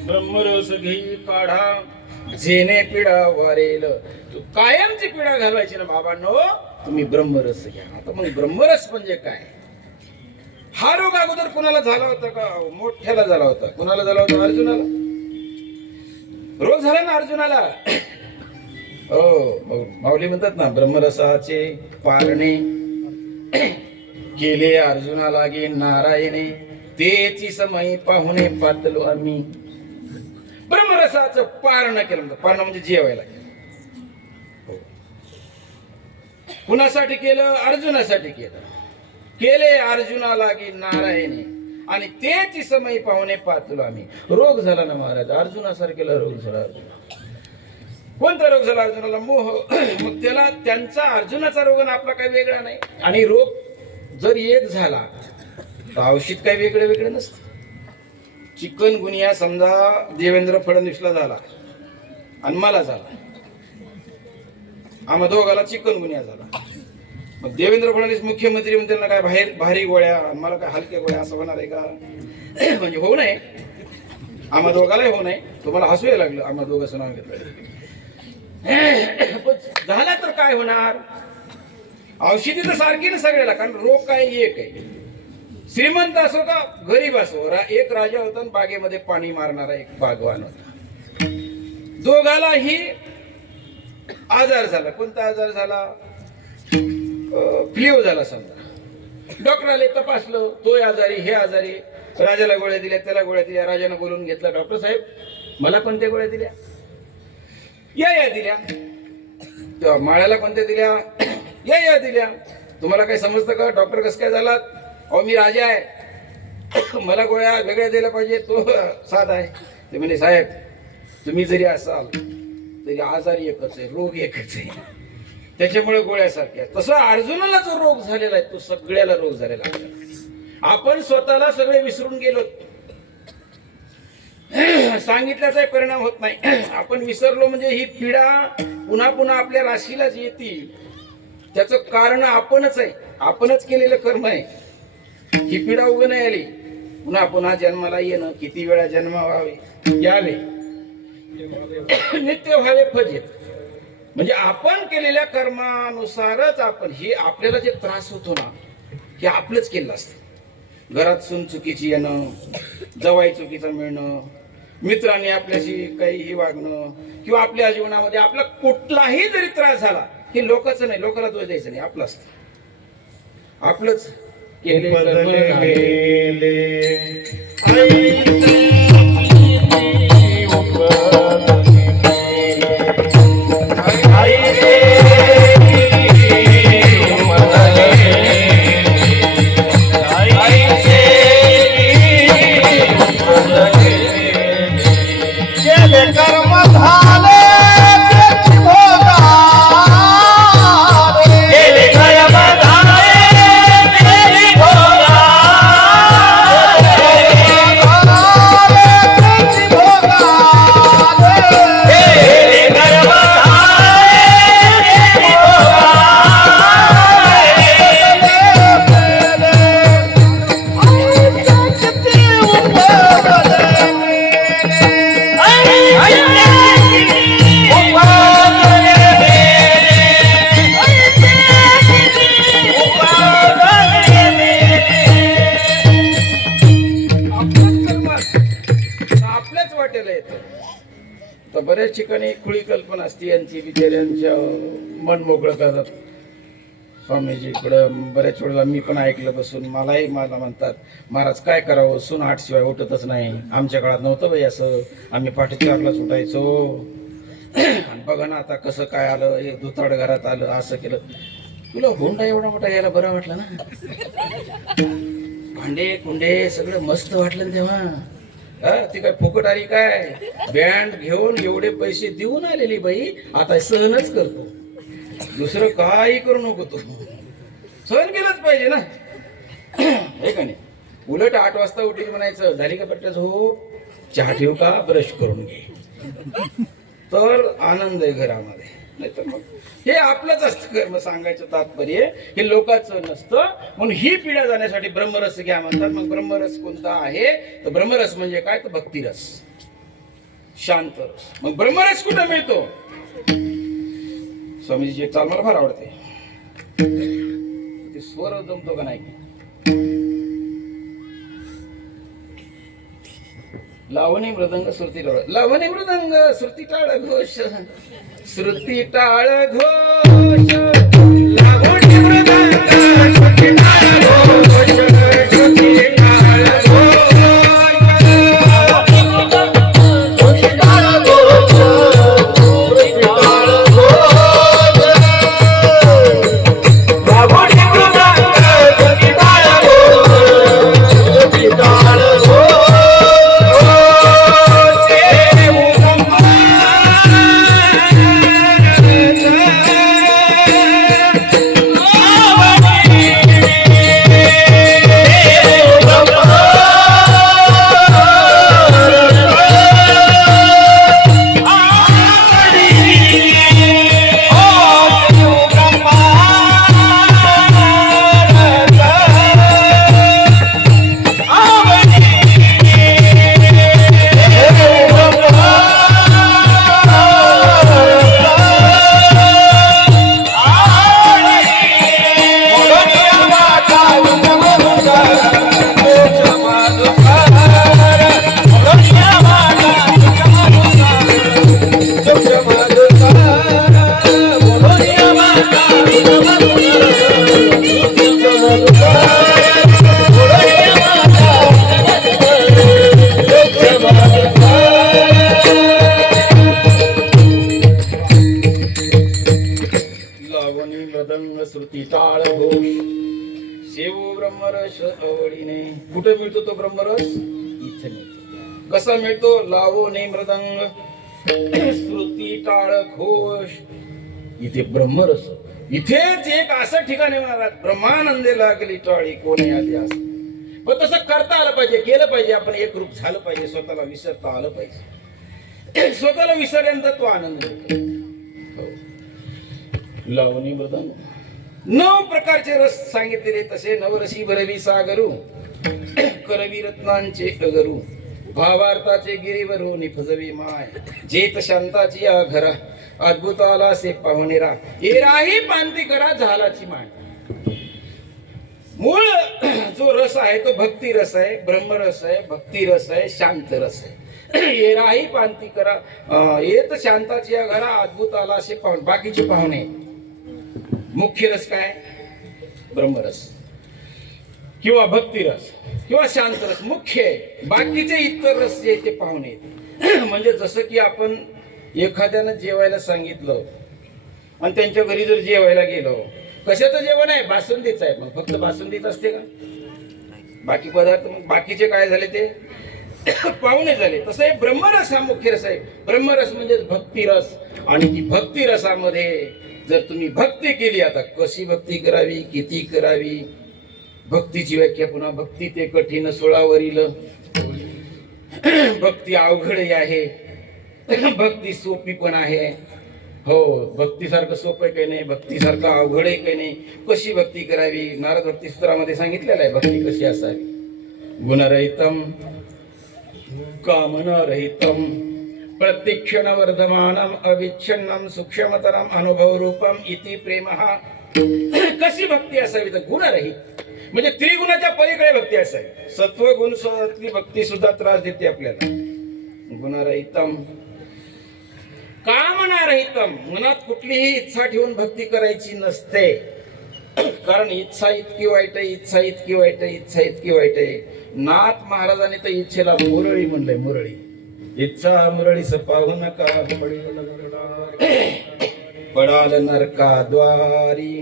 ब्रह्मरस घेई काढा जेने पीडा वारेल तू कायमची पीडा घालवायची ना बाबांनो तुम्ही ब्रह्मरस घ्या. आता मग ब्रह्मरस म्हणजे काय. हा रोग अगोदर कुणाला झाला होता का मोठ्याला झाला होता. कुणाला झाला होता अर्जुनाला रोग झाला ना अर्जुनाला. हो माऊली म्हणतात ना ब्रह्मरसाचे पारणे केले अर्जुना लागे नारायणे तेची समय पाहुणे पातलो आम्ही. ब्रह्मरसाचं पारण केलं पारण म्हणजे जेवायला कुणासाठी केलं अर्जुनासाठी केलं. केले अर्जुना लागी नारायणे आणि तेची समय पाहुणे पातलो आम्ही. रोग झाला ना महाराज अर्जुनासारखेला रोग झाला. कोणता रोग झाला अर्जुनाला मोह. मग त्याला त्यांचा अर्जुनाचा रोग आणि आपला काही वेगळा नाही. आणि रोग जर एक झाला तर औषध काही वेगळे वेगळे नसतं. चिकनगुनिया समजा देवेंद्र फडणवीसला झाला आणि मला झाला आम्हा दोघाला चिकनगुनिया झाला. मग देवेंद्र फडणवीस मुख्यमंत्री म्हणून त्यांना काय बाहेर भारी गोळ्या मला काय हलक्या गोळ्या असं होणार आहे का. म्हणजे होऊ नये आम्हा दोघालाही होऊ नये. तुम्हाला हसू यायला लागलं आम्हा दोघांचं नाव घेतलं. झाला तर काय होणार. औषधी तर सारखी ना सगळ्याला कारण रोग काय एक आहे. श्रीमंत असो का गरीब असो एक राजा होता आणि बागेमध्ये पाणी मारणारा एक बागवान होता. दोघालाही आजार झाला. कोणता आजार झाला फ्ल्यू झाला समजा. डॉक्टराले तपासलं तो आजारी हे आजारी. राजाला गोळ्या दिल्या त्याला गोळ्या दिल्या. राजाने बोलून घेतला डॉक्टर साहेब मला कोणत्या गोळ्या दिल्या या दिल्या. माळ्याला कोणत्या दिल्या या दिल्या. तुम्हाला काही समजतं का डॉक्टर कसं काय झाला. अहो मी राजा आहे मला गोळ्या वेगळ्या दिल्या पाहिजे तो साधा आहे. ते म्हणे साहेब तुम्ही जरी असाल तरी आजारी एकच आहे रोग एकच आहे त्याच्यामुळे गोळ्यासारख्या. तसं अर्जुनाला जो रोग झालेला आहे तो सगळ्याला रोग झालेला आहे. आपण स्वतःला सगळे विसरून गेलो. सांगितल्याचाही परिणाम होत नाही. आपण विसरलो म्हणजे ही पिढा पुन्हा पुन्हा आपल्या राशीलाच येतील. त्याचं कारण आपणच आहे, आपणच केलेलं कर्म आहे. ही पिढा उभं नाही आली. पुन्हा पुन्हा जन्माला येणं, किती वेळा जन्म व्हावे यावे, नित्य व्हावे फजित. म्हणजे आपण केलेल्या कर्मानुसारच आपण हे आपल्याला जे त्रास होतो ना, हे आपलंच केलं असतं. घरात सून चुकीची येणं, जवाई चुकीचं मिळणं, मित्रांनी आपल्याशी काहीही वागणं, किंवा आपल्या जीवनामध्ये आपला कुठलाही जरी त्रास झाला, हे लोकांचं नाही, लोकांना दोष द्यायचं नाही, आपलं असतं. आपलंच केले कर्म गेले कर्म झाले बऱ्याच ठिकाणी खुळी कल्पना असते यांची, बिचाऱ्यांच्या मन मोकळं करतात. स्वामीजी इकडं बऱ्याच वेळेला मी पण ऐकलं बसून, मला म्हणतात, महाराज काय करावं, सून आठशिवाय उठतच नाही. आमच्या काळात नव्हतं बाई असं, आम्ही पाठी 4ला सुटायचो. आणि बघा ना आता कसं काय आलं, हे दुताड घरात आलं, असं केलं. तुला हुंडा एवढा मोठा यायला बरं वाटलं ना, भांडे कुंडे सगळं मस्त वाटलं तेव्हा. ती काय फुकट आली काय, बँड घेऊन एवढे पैसे देऊन आलेली बाई आता सहनच करतो. दुसरं काही करू नको, तू सहन केलंच पाहिजे ना, हे का नाही. उलट 8 वाजता उठील म्हणायचं, झाली का पट्ट्या झोप, चहा ठेवू का, ब्रश करून घे, तर आनंद आहे घरामध्ये. नाही तर मग हे आपलंच असतं कर्म. सांगायचं तात्पर्य हे लोकांचं नसतं. म्हणून ही पिढा जाण्यासाठी ब्रह्मरस घ्या म्हणतात. मग ब्रह्मरस कोणता आहे, तर ब्रह्मरस म्हणजे काय, तर भक्तिरस, शांत रस. मग ब्रह्मरस कुठं मिळतो? स्वामीजी एक चाल मला फार आवडते, ते स्वर जमतो का नाही. लावणी मृदंग श्रुती टाळ, लावणी मृदंग श्रुती टाळ घोष, श्रुती टाळ घोष, लावणी मृदंग श्रुती टाळ घोष, श्रुती टाळ घोष, श्रुती टाळ घोष, श्रुती टाळ घोष, लावणी मृदंग श्रुती टाळ घोष, श्रुती टाळ घोष. श्रुती टाळ घोष, सेवो ब्रह्मरस आवडीने. कुठे मिळतो तो ब्रह्मरस? इथे मिळतो. कसा मिळतो? लावो ने मृदंग श्रुती टाळ घोष, इथे ब्रह्मरस. इथेच एक असं ठिकाण येणार, ब्रह्मानंदे लागली टाळी कोणी आली असं. पण तसं करता आलं पाहिजे, केलं पाहिजे, आपण एकरूप झालं पाहिजे, स्वतःला विसरता आलं पाहिजे. स्वतःला विसरल्यानंतर तो आनंद होतो. हो. लावणी मृदंग 9 प्रकारचे रस सांगितलेले, तसे नवरसी भरवी सागरू करवी रत्नांचे अगरू भावार्थाचे गिरीवरू निफजवी माय जेत शांताची या घरा अद्भुत आला से पाहुणेरा येराही पांती करा झालाची माय. मूळ जो रस आहे तो भक्ती रस आहे, ब्रह्मरस आहे, भक्ती रस आहे, शांत रस आहे. येराही पांती करा येत शांताची या घरा अद्भुत आला असे पाहुणे. बाकीचे पाहुणे मुख्य रस काय? ब्रह्मरस किंवा भक्ती रस किंवा शांत रस मुख्य आहे. बाकीचे इतर रस जे ते पाहुणे आहेत. म्हणजे जसं की आपण एखाद्यानं जेवायला सांगितलं आणि त्यांच्या घरी जर जेवायला गेलो, कशाचं जेवण आहे? बासुंदीच आहे. मग फक्त बासुंदीच असते का? बाकी पदार्थ मग बाकीचे काय झाले? ते पाहुणे झाले. तसं हे ब्रह्मरस हा मुख्य रस आहे. ब्रह्मरस म्हणजे भक्ती रस. आणि ती भक्ती रसामध्ये जर तुम्ही भक्ती केली, आता कशी भक्ती करावी, किती करावी, भक्तीची व्याख्या पुन्हा भक्ती ते कठीण सोळावरील भक्ती अवघड आहे, भक्ती सोपी पण आहे. हो, भक्तीसारखं सोपं काही नाही, भक्तीसारखं अवघड काही नाही. कशी भक्ती करावी? नारद भक्ती सूत्रामध्ये सांगितलेलं आहे भक्ती कशी असावी. गुणरहितम कामनारहितम प्रत्यक्षण वर्धमानम अविच्छिन्नम सूक्ष्मतरम अनुभव रूपम इति प्रेमः. कशी भक्ती असावी? तर गुणरहित म्हणजे त्रिगुणाच्या पलीकडे भक्ती असावी. सत्व गुण स्वतःतली भक्ती सुद्धा त्रास देते आपल्याला. गुणरहितम कामनारहितम मनात कुठलीही इच्छा ठेवून भक्ती करायची नसते. कारण इच्छा इतकी वाईट आहे, इच्छा इतकी वाईट आहे, इच्छा इतकी वाईट आहे. नाथ महाराजांनी तर इच्छेला मुरळी म्हणलंय. मुरळी इच्छा मुरळीस पाहू नका पडाल नरका द्वारी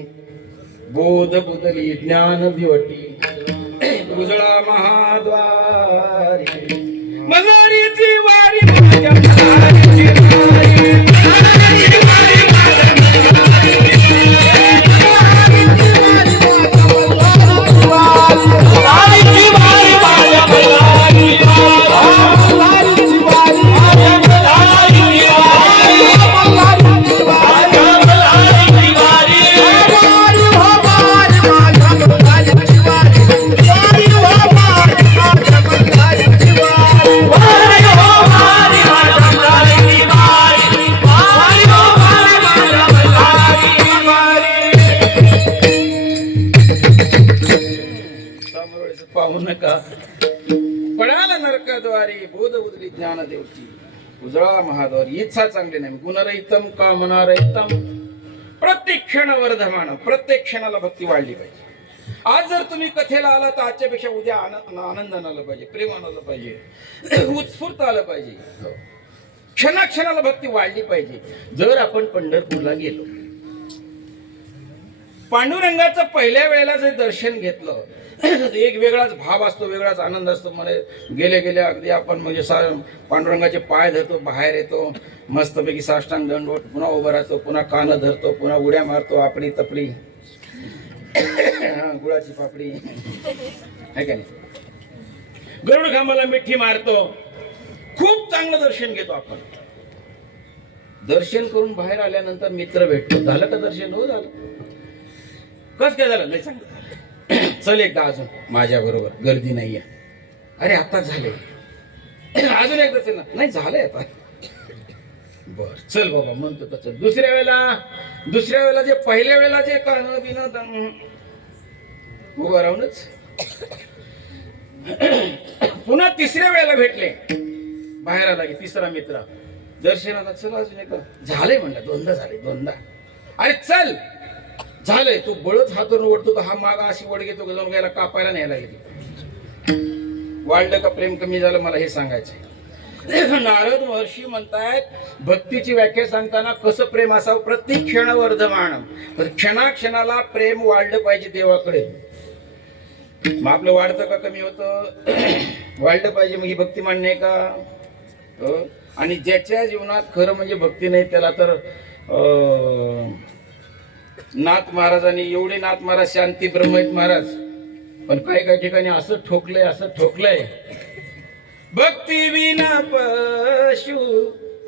बोध बुदली ज्ञान दिवटी उजळा महाद्वारी मल्हारीची वारी माझ्या मल्हारीची वारी मल्हारीची वारी माझ्या पाहू नका पडाला नरकाद्वारी बोध उदली ज्ञान देवती उजळा महाद्वारी. इच्छा चांगली नाही. गुणरहितम कामनारहितम प्रत्येक क्षण वर्धमान. प्रत्येक क्षणाला भक्ती वाढली पाहिजे. आज जर तुम्ही कथेला आला तर आजच्यापेक्षा उद्या आनंदानं आलं पाहिजे, प्रेमानं आलं पाहिजे, उत्स्फूर्त आलं पाहिजे. क्षणाक्षणाला भक्ती वाढली पाहिजे. जर आपण पंढरपूरला गेलो, पांडुरंगाचं पहिल्या वेळेला जर दर्शन घेतलं, एक वेगळाच भाव असतो, वेगळाच आनंद असतो. मला गेले गेले अगदी आपण म्हणजे पांडुरंगाचे पाय धरतो, बाहेर येतो, मस्तपैकी साष्टांग दंडवत, पुन्हा उभं राहतो, पुन्हा कानं धरतो, पुन्हा उड्या मारतो, आपली तपली गुळाची पापडी आहे का नाही, गरुड खांबाला मिठी मारतो. खूप चांगलं दर्शन घेतो आपण. दर्शन करून बाहेर आल्यानंतर मित्र भेटतो. झालं का दर्शन? हो झालं. कस काय झालं? नाही सांगत. चल एकदा अजून माझ्या बरोबर, गर्दी नाहीये. अरे आता झाले. अजून एकदा चल ना. नाही झालंय आता. बर चल बाबा म्हणतो तसं. दुसऱ्या वेळेला जे पहिल्या वेळेला जे करणं बिन उभं राहूनच. पुन्हा तिसऱ्या वेळेला भेटले, बाहेर आला की तिसरा मित्र दर्शनाला. चल अजून एकदा. झालंय म्हणलं. दोनदा झाले. दोनदा. अरे चल झालंय. तू बळच हात करून ओढतो, हा मागा अशी वड घेतो, जाऊन गायला कापायला न्यायला गेली. वाढलं का प्रेम कमी झालं मला हे सांगायचंय. नारद महर्षी म्हणतायत भक्तीची व्याख्या सांगताना कसं प्रेम असावं. प्रत्येक क्षण वर्धमान. क्षणाक्षणाला प्रेम वाढलं पाहिजे देवाकडे. मग आपलं वाढतं का कमी होतं? वाढलं पाहिजे. मग ही भक्ती मान्य आहे का? आणि ज्याच्या जीवनात खरं म्हणजे भक्ती नाही त्याला तर नाथ महाराजांनी एवढे, नाथ महाराज शांती ब्रह्महित महाराज पण काही काही ठिकाणी असं ठोकलंय भक्ती विना पशु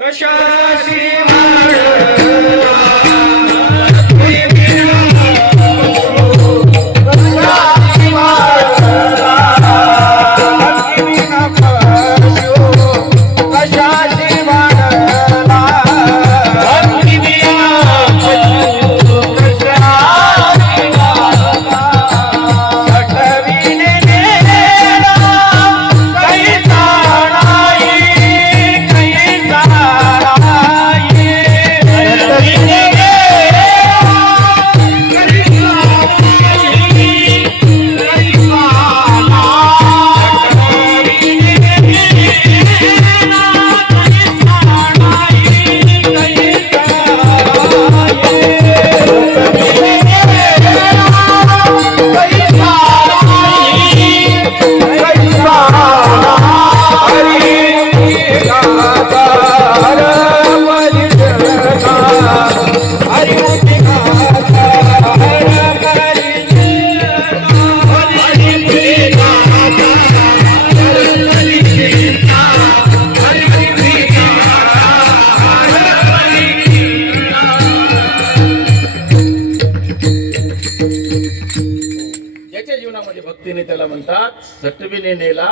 कशाशी भक्तीने त्याला म्हणतात सटविने नेला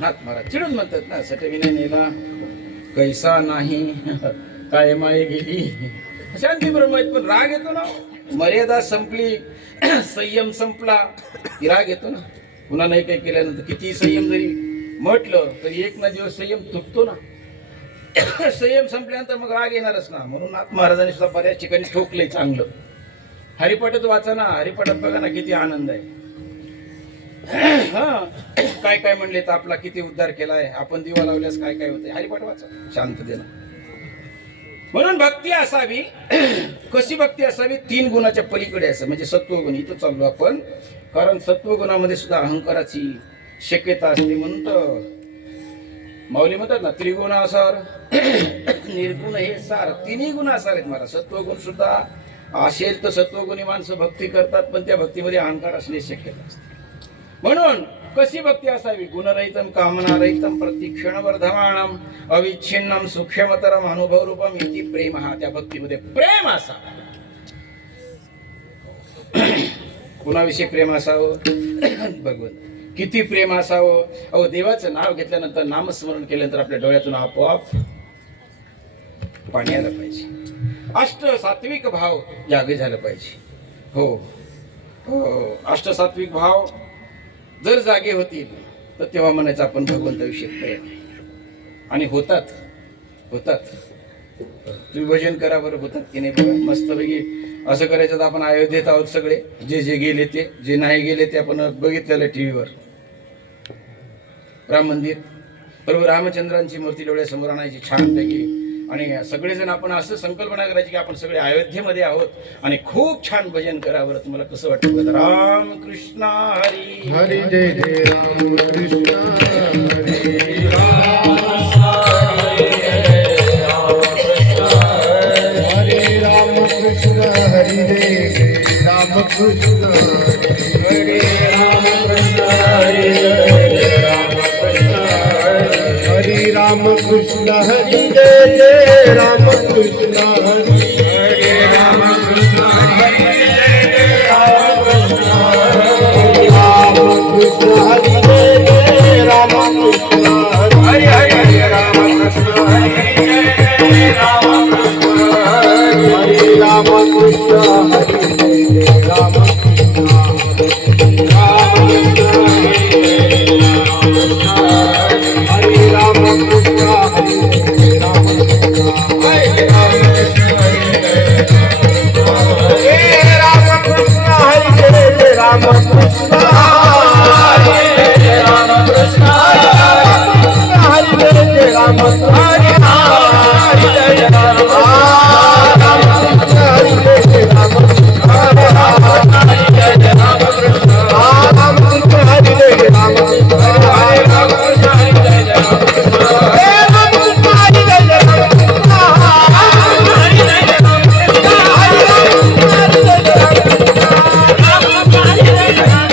नाथ महाराज चिडून म्हणतात ना, सटविने नेला कैसा नाही काय माये गेली शांती ब्रह्म आहेत. पण राग येतो ना, मर्यादा संपली संयम संपला की राग येतो ना. पुन्हा नाही काही केल्यानंतर किती संयम जरी म्हटलं तरी एक ना दिवस संयम तुटतो ना. संयम संपल्यानंतर मग राग येणारच ना. म्हणून नाथ महाराजांनी सुद्धा बऱ्याच ठिकाणी ठोकलंय चांगलं. हरिपाठात वाचा ना, हरिपाठात बघा ना किती आनंद आहे. हा काय काय म्हणले तर आपला किती उद्धार केलाय, आपण दिवा लावल्यास काय काय होते. हरिपाठ वाचा शांततेनं. म्हणून भक्ती असावी. कशी भक्ती असावी? 3 गुणाच्या पलीकडे असं, म्हणजे सत्वगुण. इथं चाललो आपण, कारण सत्वगुणामध्ये सुद्धा अहंकाराची शक्यता असते. म्हणून तर माऊली म्हणतात ना, त्रिगुणासार निर्गुण हे सार. 3ही गुण असार आहेत मला. सत्वगुण सुद्धा असेल तर सत्वगुणी माणसं भक्ती करतात, पण त्या भक्तीमध्ये अहंकार असण्याची शक्यता असते. म्हणून कशी भक्ती असावी? गुणरहितम कामनारहितम प्रतिक्षण वर्धमानम अविच्छिन्नम सूक्ष्मतरम अनुभव रूपम इति प्रेम. हा त्या भक्तीमध्ये प्रेम असावं. कुणाविषयी प्रेम असावं? भगवंत किती प्रेम असावं. अहो देवाचं नाव घेतल्यानंतर, नामस्मरण केल्यानंतर आपल्या डोळ्यातून आपोआप पाणी आलं पाहिजे. अष्ट सात्विक भाव जागे झालं पाहिजे. हो हो, अष्ट सात्विक भाव जर जागे होतील तर तेव्हा म्हणायचं आपण भगवंताविषयी प्रेम. आणि होतात. तुम्ही भजन करा बरं, होतात की नाही बघा. मस्तपैकी असं करायचं तर आपण अयोध्येत आहोत सगळे. जे गेले ते, जे नाही गेले ते आपण बघितलेलं टीव्हीवर. राम मंदिर, प्रभू रामचंद्रांची मूर्ती डोळ्यासमोर आणायची छानपैकी. आणि सगळेजण आपण असं संकल्पना करायची की आपण सगळे अयोध्येमध्ये आहोत आणि खूप छान भजन करावं. तुम्हाला कसं वाटतं? राम कृष्ण हरी हरी जय जय राम कृष्ण हरी राम हरे राम कृष्ण हरी जय जय राम कृष्ण हरे राम कृष्ण हरी जय राम कृष्ण हरे राम कृष्ण हरी जय जय राम कृष्ण हरे राम कृष्ण हरी जय जय राम कृष्ण राम कृष्ण हरी जय जय राम कृष्ण हरि हरि राम कृष्ण हरि जय जय राम कृष्ण हरि राम कृष्ण हरि जय जय राम कृष्ण राम कृष्ण हरि राम कृष्ण हरि जय राम कृष्ण राम कृष्ण हरि जय जय राम कृष्ण हरि जय राम कृष्ण हरि जय जय राम हरि हरि जय राम राम कृष्ण हरि जय जय राम हरि जय जय राम कृष्ण राम कृष्ण हरि जय जय राम हरि राम कृष्ण हरि जय जय राम राम कृष्ण हरि जय जय राम हरि जय जय राम हरि राम कृष्ण हरि जय जय राम राम कृष्ण हरि जय जय Ram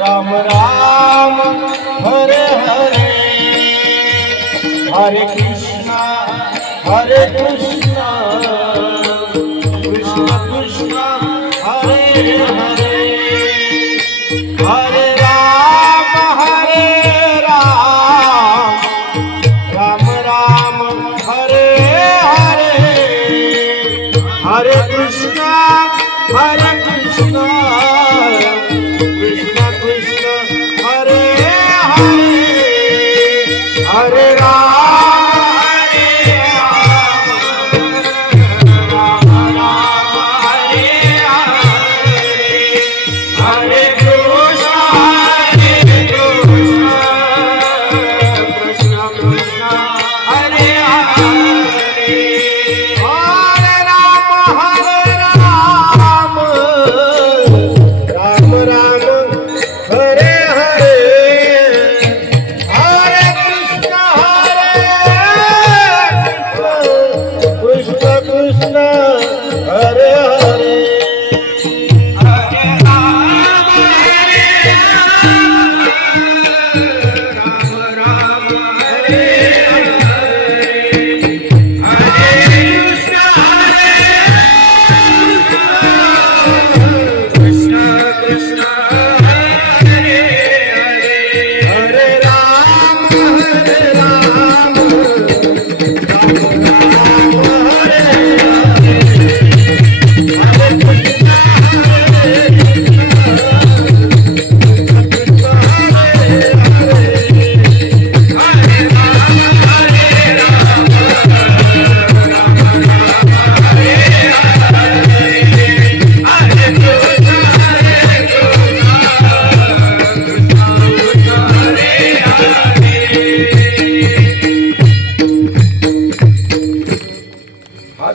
Ram Ram Hare Hare Hare Krishna Krishna Krishna Hare Hare Hare Ram Hare Krishna, Hare Krishna, Krishna Krishna, Hare Hare, Hare Ram, Hare Ram, Ram Ram, Hare Hare, Hare Krishna, Hare Krishna, Krishna Krishna, Hare Hare, Hare Ram.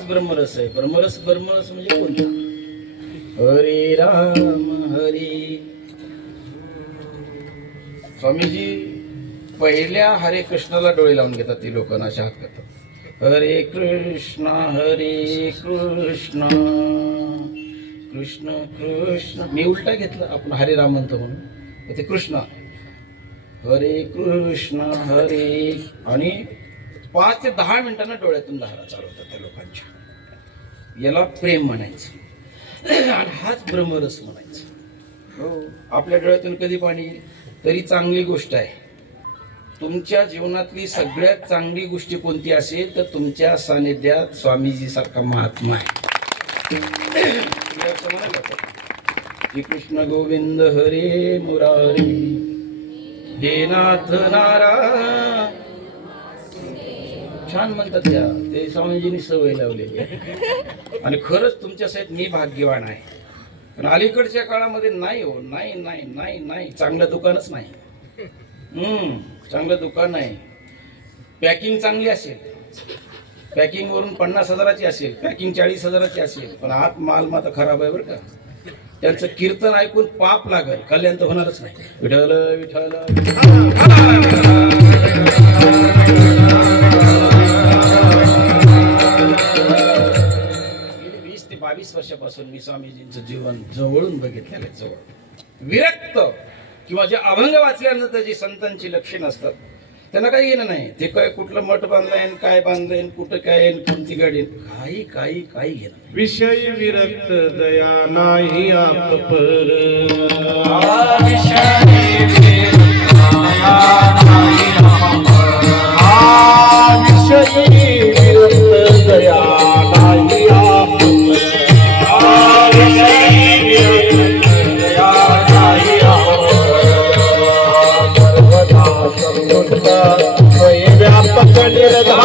ब्रह्मरस आहे. ब्रह्मरस ब्रह्मरस म्हणजे कोणता? हरे राम हरे. स्वामीजी पहिल्या हरे कृष्णाला डोळे लावून घेतात, ती लोकांना अशा हात करतात. हरे कृष्ण कृष्ण कृष्ण. मी उलटा घेतला, आपण हरे राम म्हणतो म्हणून, ते कृष्ण. हरे कृष्ण हरे. आणि 5 ते 10 मिनिटांना डोळ्यातून धारा चालू होतात त्या लोकांच्या. याला प्रेम म्हणायचं आणि हाच ब्रह्मरस म्हणायचं. हो, आपल्या डोळ्यातून कधी पाणी येईल? तरी चांगली गोष्ट आहे. तुमच्या जीवनातली सगळ्यात चांगली गोष्ट कोणती असेल तर तुमच्या सानिध्यात स्वामीजी सारखा महात्मा आहे. श्री कृष्ण गोविंद हरे मुरारी, हे नाथ नारायण. छान म्हणतात त्या, ते स्वामीजींनी सवय लावलेली आहे. आणि खरंच तुमच्या सहित मी भाग्यवान आहे. पण अलीकडच्या काळामध्ये नाही हो, नाही नाही नाही नाही, चांगलं दुकानच नाही. चांगलं दुकान नाही. पॅकिंग चांगली असेल, पॅकिंग वरून 50,000ची असेल, पॅकिंग 40,000ची असेल, पण आत माल मात्र खराब आहे बरं का. त्यांचं कीर्तन ऐकून पाप लागल, कल्याण तर होणारच नाही. विठ्ठल विठ्ठल 20 ते 22 वर्षापासून मी स्वामीजींचं जीवन जवळून बघितलेलं आहे. जवळ विरक्त किंवा जे अभंग वाचल्यानंतर जी संतांची लक्षणं असतात त्यांना काही घेणं नाही. ते काय कुठलं मठ बांधलंय, काय बांधलंय, कुठं काय, कोणती गाडी, काही काही काही घेणं नाही. विषय विरक्त दया नाही आप पर. विषय विरक्त दया नाही आप व्यापक निर्धार.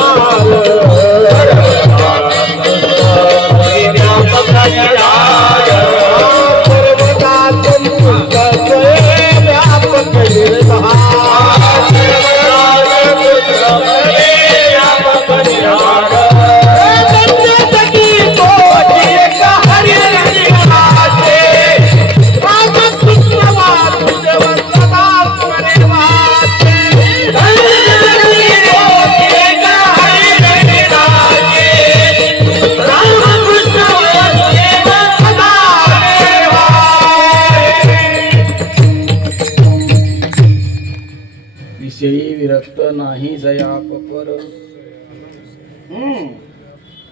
विषयी विरक्त नाही जया पपर.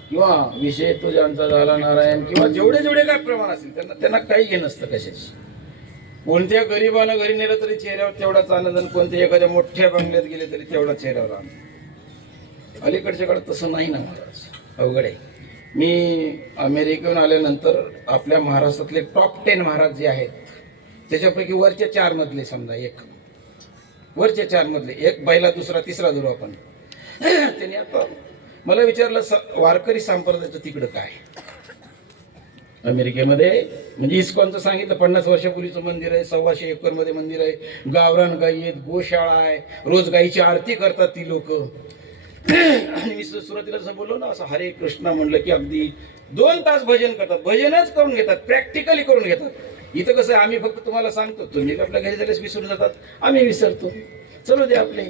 किंवा विषय तो ज्यांचा झाला नारायण, किंवा जेवढे जेवढे काय प्रमाण असेल त्यांना काही घेणं नसतं कशाची. कोणत्या गरीबानं घरी नेलं तरी चेहऱ्यावर तेवढाच आनंद, आणि कोणत्या एखाद्या मोठ्या बंगल्यात गेले तरी तेवढा चेहऱ्यावर आनंद. अलीकडच्या काळात तसं नाही ना महाराज, अवघड आहे. मी अमेरिकेहून आल्यानंतर आपल्या महाराष्ट्रातले टॉप 10 महाराज जे आहेत त्याच्यापैकी वरच्या 4 मधले समजा, वरच्या 4 मधले एक, पहिला दुसरा तिसरा धरू आपण. त्यांनी आता मला विचारलं, वारकरी संप्रदायाचं तिकडं काय अमेरिकेमध्ये. म्हणजे इस्कॉनचं सांगितलं, 50 वर्षापूर्वीचं मंदिर आहे, 125 एकर मध्ये मंदिर आहे, गावरान गायी आहेत, गोशाळा आहे, रोज गायीची आरती करतात ती लोक. आणि मी सुरुवातीला जसं बोललो ना, असं हरे कृष्ण म्हणलं की अगदी 2 तास भजन करतात, भजनच करून घेतात, प्रॅक्टिकली करून घेतात. इथं कसं आहे, आम्ही फक्त तुम्हाला सांगतो, तुम्ही आपल्या घरी झाल्यास विसरून जातात, आम्ही विसरतो, चलू दे आपले.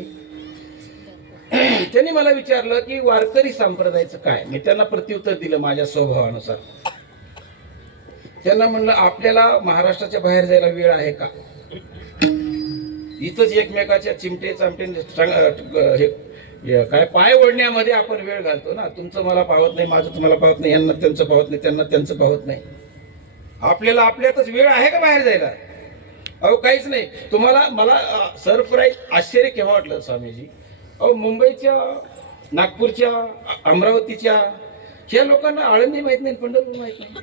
त्यांनी मला विचारलं की वारकरी संप्रदायाचं काय. मी त्यांना प्रत्युत्तर दिलं माझ्या स्वभावानुसार. त्यांना म्हणलं, आपल्याला महाराष्ट्राच्या बाहेर जायला वेळ आहे का? इथंच एकमेकाच्या चिमटे चामटे काय पाय ओढण्यामध्ये आपण वेळ घालतो ना. तुमचं मला पावत नाही, माझं तुम्हाला पावत नाही, यांना त्यांचं पावत नाही, त्यांना त्यांचं पावत नाही. आपल्याला आपल्यातच वेळ आहे का बाहेर जायला? अहो काहीच नाही. तुम्हाला मला सरप्राईज आश्चर्य केव्हा वाटलं स्वामीजी, अहो मुंबईच्या, नागपूरच्या, अमरावतीच्या ह्या लोकांना आळंदी माहित नाही, पंढरपूर माहित नाही,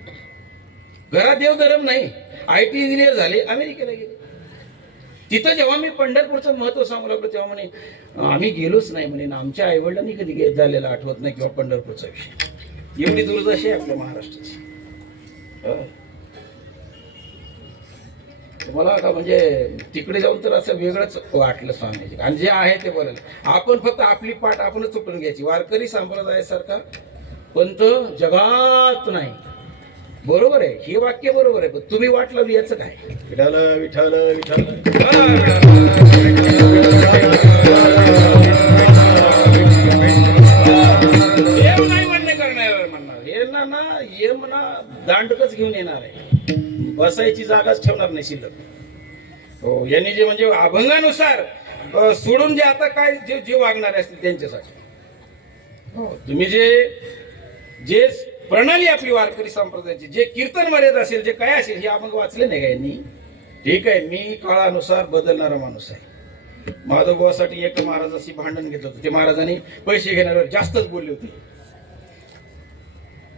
घरात देवधर्म नाही, IT इंजिनियर झाले, अमेरिकेला गेले. तिथं जेव्हा मी पंढरपूरचं महत्व सांगू लागलो तेव्हा म्हणे आम्ही गेलोच नाही म्हणे, आमच्या आईवडिलांनी कधी झालेलं आठवत नाही, किंवा पंढरपूरचा विषय. एवढी दुर्दशा आहे आपल्या महाराष्ट्राची. मला का म्हणजे तिकडे जाऊन तर असं वेगळंच वाटलं स्वामीजी. आणि जे आहे ते बोलायला, आपण फक्त आपली पाठ आपणच चुकून घ्यायची. वारकरी संप्रदायासारखा पंथ जगात नाही. बरोबर आहे, हे वाक्य बरोबर आहे, पण तुम्ही वाटलं याचं काय? विठाल विठाल विठाल नाही म्हणणे करणार म्हणणार, हे ना ये म्हणा दांडकच घेऊन येणार आहे, बसायची जागाच ठेवणार नाही शिल्लक. हो, यांनी जे म्हणजे अभंगानुसार सोडून जे आता काय जे वागणारे असतील त्यांच्यासाठी. हो, तुम्ही जे प्रणाली आपली वारकरी संप्रदायाची, जे कीर्तन मर्यादा असेल, जे काय असेल, हे अभंग वाचले नाही का यांनी? ठीक आहे, मी काळानुसार बदलणारा माणूस आहे. माधवभावासाठी एक महाराजाशी भांडण घेतलं होतं, ते महाराजांनी पैसे घेण्यावर जास्तच बोलले होते.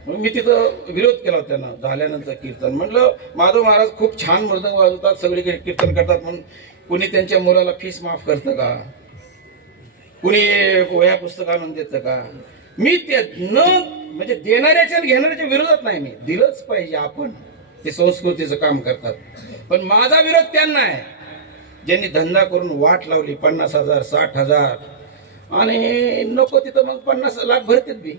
मग मी तिथं विरोध केला होता त्यांना झाल्यानंतर कीर्तन. म्हणलं माधव महाराज खूप छान मृदंग वाजवतात, सगळीकडे कीर्तन करतात, म्हणून कुणी त्यांच्या मुलाला फीस माफ करतं का, कुणी वह्या पुस्तक आणून देतं का? मी ते न म्हणजे देणाऱ्याच्या आणि घेणाऱ्याच्या विरोधात नाही, मी दिलंच पाहिजे. आपण ते संस्कृतीचं काम करतात, पण माझा विरोध त्यांना आहे ज्यांनी धंदा करून वाट लावली 50,000 60,000 आणि नको तिथं मग 50 लाख भरतेत बी.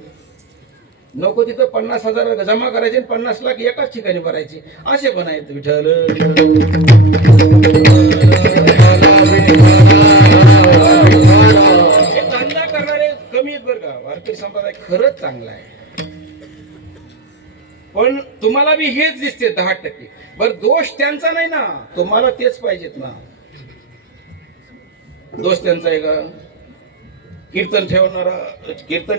नको तिथं 50,000 जमा करायचे आणि 50 लाख एकाच ठिकाणी भरायचे, असे पण आहेत. विठ्ठल धंदा करणारे कमी आहेत बरं का. वारकरी संप्रदाय खरंच चांगला आहे, पण तुम्हाला बी हेच दिसते 10%. बरं दोष त्यांचा नाही ना, तुम्हाला तेच पाहिजेत ना. दोष त्यांचा आहे का? कीर्तन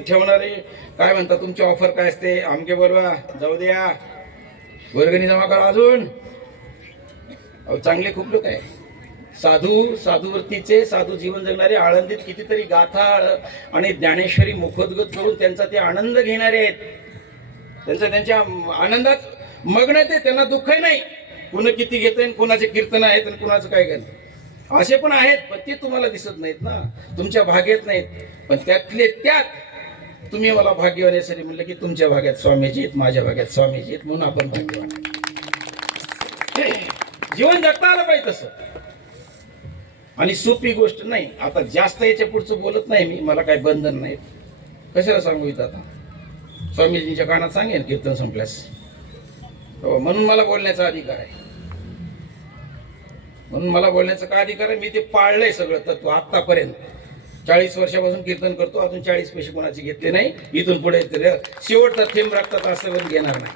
ठेवणारे काय म्हणतात, तुमची ऑफर काय असते, आमके बोलवा, जाऊ द्या, वर्गणी जमा करा अजून. चांगले खूप लोक आहे, साधूवृत्तीचे, साधू जीवन जगणारे, आळंदीत कितीतरी गाथा आणि ज्ञानेश्वरी मुखोद्गत करून त्यांचा ते आनंद घेणारे आहेत. त्यांच्या आनंदात मग्न आहे ते, त्यांना दुःखही नाही. कुणा किती घेतंय, कुणाचे कीर्तन आहेत आणि कुणाचं काय काय असे पण आहेत, पण ते तुम्हाला दिसत नाहीत ना, तुमच्या भाग्यात नाहीत. पण त्यातले त्यात तुम्ही मला भाग्यवान यासाठी म्हणलं की तुमच्या भाग्यात स्वामीजी आहेत, माझ्या भाग्यात स्वामीजी आहेत, म्हणून आपण भाग्यवान. जीवन जगता आलं पाहिजे तसं. आणि सोपी गोष्ट नाही. आता जास्त याच्या पुढचं बोलत नाही मी, मला काही बंधन नाही. कशाला सांगू इथं आता, स्वामीजींच्या कानात सांगेन कीर्तन संपल्यास. हो, म्हणून मला बोलण्याचा अधिकार आहे. म्हणून मला बोलण्याचा काय अधिकार आहे? मी ते पाळलंय सगळं तत्व आतापर्यंत. 40 वर्षापासून कीर्तन करतो, अजून 40 पैसे कोणाचे घेतले नाही. इथून पुढे शेवटचा थेंब रक्तात असं पण घेणार नाही,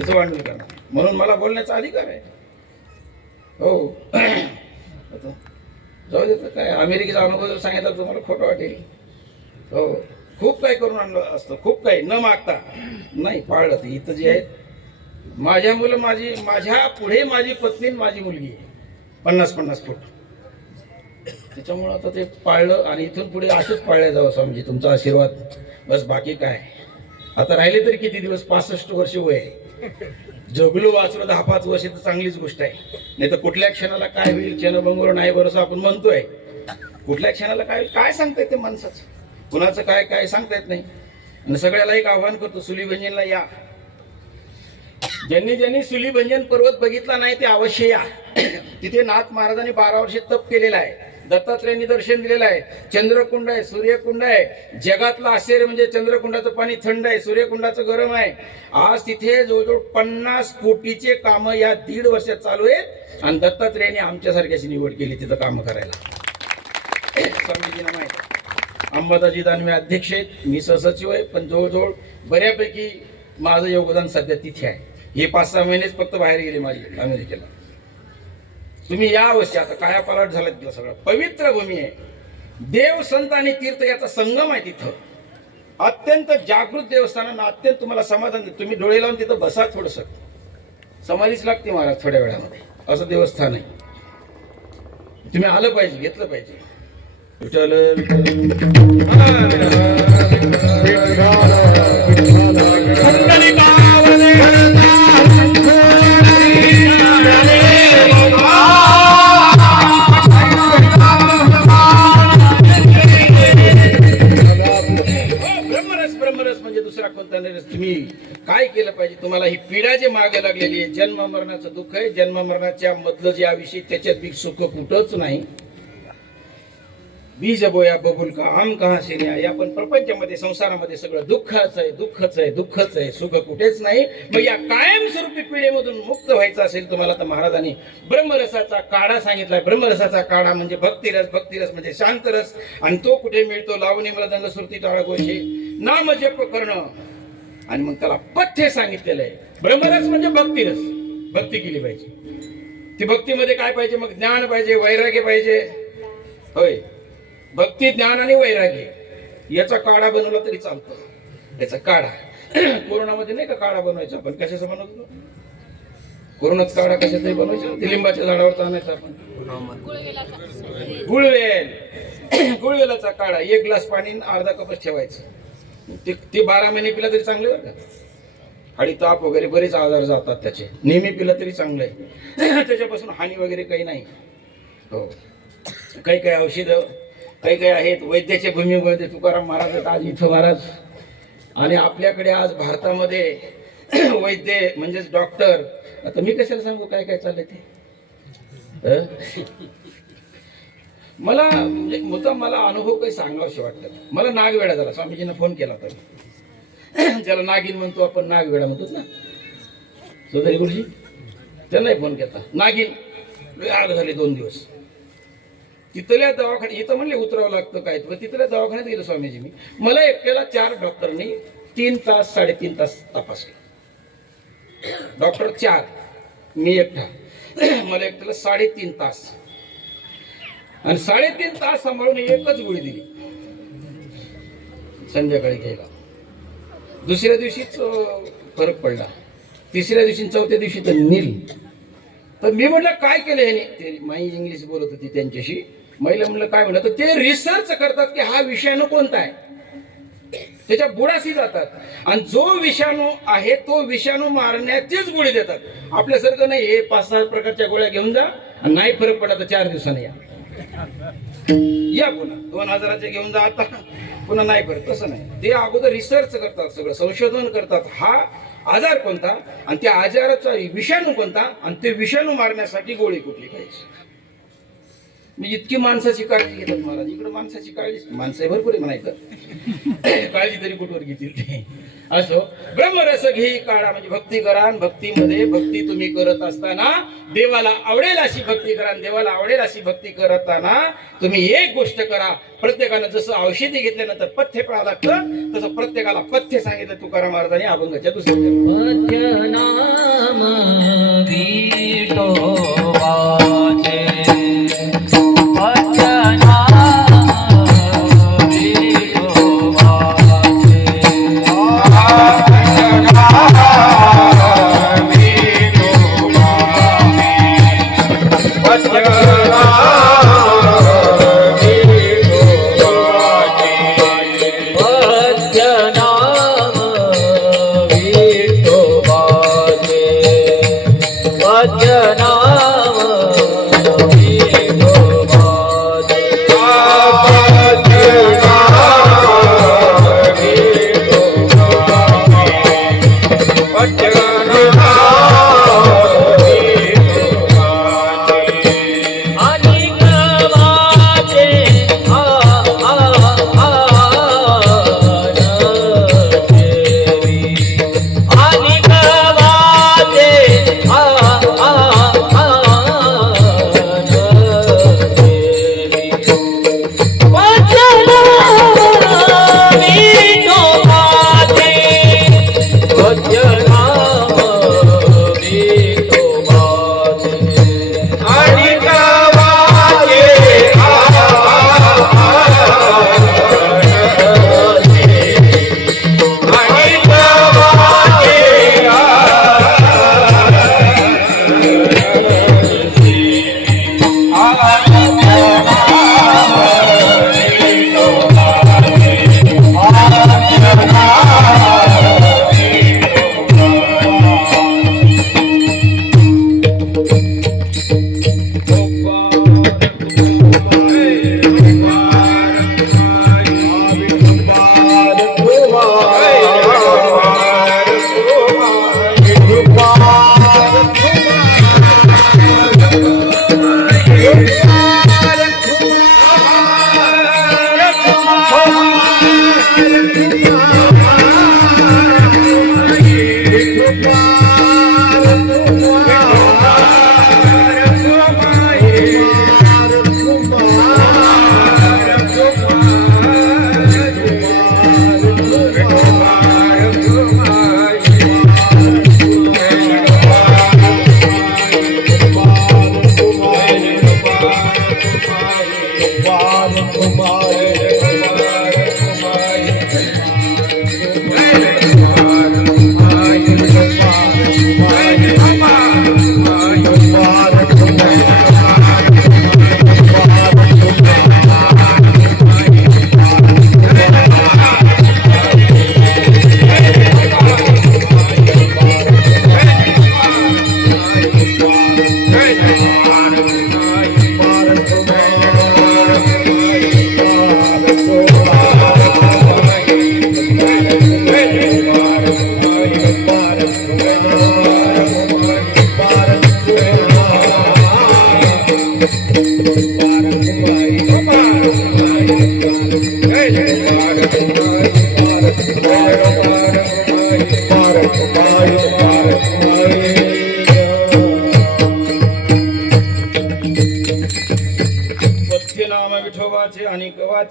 याचं वाढणी करणार. म्हणून मला बोलण्याचा अधिकार आहे. हो जाऊ देतं काय, अमेरिकेचा अनुभव जर सांगितलं तुम्हाला खोटं वाटेल. हो, खूप काही करून आणलं असतं, खूप काही न मागता नाही पाळलं. ते इथं जे आहेत माझ्या मुलं, माझ्या पुढे माझी पत्नी, माझी मुलगी आहे 50-50 फूट. त्याच्यामुळं आता ते पाळलं आणि इथून पुढे असंच पाळल्या जावं स्वामीजी, तुमचा आशीर्वाद बस. बाकी काय आता राहिले तरी किती दिवस, 65 वर्ष वय आहे. जगलो वाचलो 10-5 वर्ष तर चांगलीच गोष्ट आहे. नाही तर कुठल्या क्षणाला काय होईल, क्षणभंगुर नाही भरोसा आपण म्हणतोय. कुठल्या क्षणाला काय होईल काय सांगता येते माणसाचं, कुणाचं काय काय सांगता येत नाही. आणि सगळ्याला एक आव्हान करतो, सुलीभंजनला या. ज्यांनी सुलीभंजन पर्वत बघितला नाही ते अवश्य या. तिथे नाथ महाराजांनी 12 वर्षे तप केलेला आहे. दत्तात्रयांनी दर्शन दिलेलं आहे. चंद्रकुंड आहे, सूर्यकुंड आहे. जगातला आश्चर्य म्हणजे चंद्रकुंडाचं पाणी थंड आहे, सूर्यकुंडाचं गरम आहे. आज तिथे जवळजवळ 50 कोटीचे काम या 1.5 वर्षात चालू आहेत. आणि दत्तात्रयांनी आमच्यासारख्याची निवड केली तिथं काम करायला. स्वामीजींना माहिती, अंबादाजी दानवे अध्यक्ष आहेत, मी सहसचिव आहे, पण जवळजवळ बऱ्यापैकी माझं योगदान सध्या तिथे आहे. हे 5-6 महिनेच फक्त बाहेर गेले माझी अमेरिकेला. तुम्ही या अवश्य. आता काया पालट झाला तिथलं सगळं. पवित्र भूमी आहे, देव संत आणि तीर्थ याचा संगम आहे तिथं. अत्यंत जागृत देवस्थानांना अत्यंत तुम्हाला समाधान देत. तुम्ही डोळे लावून तिथं बसा, थोडंसं समाधीच लागते महाराज थोड्या वेळामध्ये. असं देवस्थान आहे, तुम्ही आलं पाहिजे, घेतलं पाहिजे. ब्रह्मरस म्हणजे दुसरा कोणता नाही. तुम्ही काय केलं पाहिजे? तुम्हाला ही पिढा जे मागे लागलेली आहे, जन्म मरणाचं दुःख आहे. जन्म मरणाच्या मधलं जे आयुष्य त्याच्यात बी सुख कुठंच नाही. बीज बोया बबुल का आम कहा से न्याय. आपण प्रपंचामध्ये संसारामध्ये सगळं दुःखच आहे, दुःखच आहे, दुःखच आहे, सुख कुठेच नाही. मग या कायमस्वरूपी पिढीमधून मुक्त व्हायचं असेल तुम्हाला तर महाराजांनी ब्रह्मरसाचा काढा सांगितलाय. ब्रह्मरसाचा काढा म्हणजे भक्तिरस, भक्तिरस म्हणजे शांतरस. आणि तो कुठे मिळतो? लावणी मृदंग श्रुती टाळ घोषे नाम जप करणं. आणि मग त्याला पथ्य सांगितलेलं आहे. ब्रह्मरस म्हणजे भक्तिरस, भक्ती केली पाहिजे. ती भक्तीमध्ये काय पाहिजे? मग ज्ञान पाहिजे, वैराग्य पाहिजे. होय, भक्ती, ज्ञान आणि वैराग्य याचा काढा बनवला तरी चालतो. याचा काढा कोरोनामध्ये नाही का काढा बनवायचा आपण, कशाचा बनवतो? कोरोनात काढा कशाचाही बनवायचा, लिंबाच्या झाडावर आणायचा आपण. गुळवेल, गुळवेलाचा काढा 1 ग्लास पाणी अर्धा कपच ठेवायचं. ते 12 महिने पिला तरी चांगले बरं का. आणि ताप वगैरे बरेच आजार जातात त्याचे, नेहमी पिलं तरी चांगलं आहे. त्याच्यापासून हानी वगैरे काही नाही. हो, काही काही औषधं काही काही आहेत. वैद्याचे भूमीमध्ये तुकाराम महाराज आहेत, आज इथं महाराज. आणि आपल्याकडे आज भारतामध्ये वैद्य म्हणजेच डॉक्टर, आता मी कशाला सांगू काय काय चाललंय ते. मला म्हणजे मुद्दाम मला अनुभव काही सांगावंसे वाटतं. मला नागवेडा झाला, स्वामीजींना फोन केला होता. ज्याला नागिन म्हणतो आपण, नागवेडा म्हणतो ना चौधरी गुरुजी, त्यांनाही फोन केला. नागिन आग झाले 2 दिवस. तिथल्या दवाखान्यात, इथं म्हणले उतरावं लागतं काय, तिथल्या दवाखान्यात गेलो स्वामीजी मी. मला एकट्याला 4 डॉक्टरनी 3 तास 3.5 तास तपासले. डॉक्टर 4, मी एकटा. मला एकट्याला 3.5 तास, आणि 3.5 तास सांभाळून एकच गोळी दिली संध्याकाळी घ्यायला. दुसऱ्या दिवशीच फरक पडला, तिसऱ्या दिवशी, चौथ्या दिवशी तर नील. तर मी म्हटलं काय केलं ह्याने. ते माई इंग्लिश बोलत होती त्यांच्याशी. महिला म्हटलं काय म्हणलं, तर ते रिसर्च करतात की हा विषाणू कोणता आहे, त्याच्या बुडाशी जातात, आणि जो विषाणू आहे तो विषाणू मारण्याचीच गोळी देतात. आपल्यासारखं नाही, हे 5-6 प्रकारच्या गोळ्या घेऊन जा आणि नाही फरक पडला तर 4 दिवसांनी या पुन्हा 2000च्या घेऊन जा, आता पुन्हा नाही फरक. तसं नाही, ते अगोदर रिसर्च करतात, सगळं संशोधन करतात. हा आजार कोणता आणि त्या आजाराचा विषाणू कोणता आणि ते विषाणू मारण्यासाठी गोळी कुठली पाहिजे. मी इतकी माणसाची काळजी घेतात महाराज. इकडे माणसाची काळजी, माणसं भरपूर आहे म्हणायचं, काळजी तरी कुठवर घेतील ते. असो, ब्रह्मरस घे काढा, म्हणजे भक्ती करा. भक्तीमध्ये भक्ती तुम्ही करत असताना देवाला आवडेल अशी भक्ती करा. देवाला आवडेल अशी भक्ती करताना तुम्ही एक गोष्ट करा. प्रत्येकानं जसं औषधी घेतल्यानंतर पथ्य पळावं लागतं, तसं प्रत्येकाला पथ्य सांगितलं तुकाराम महाराजांनी अभंगाच्या दुसऱ्या.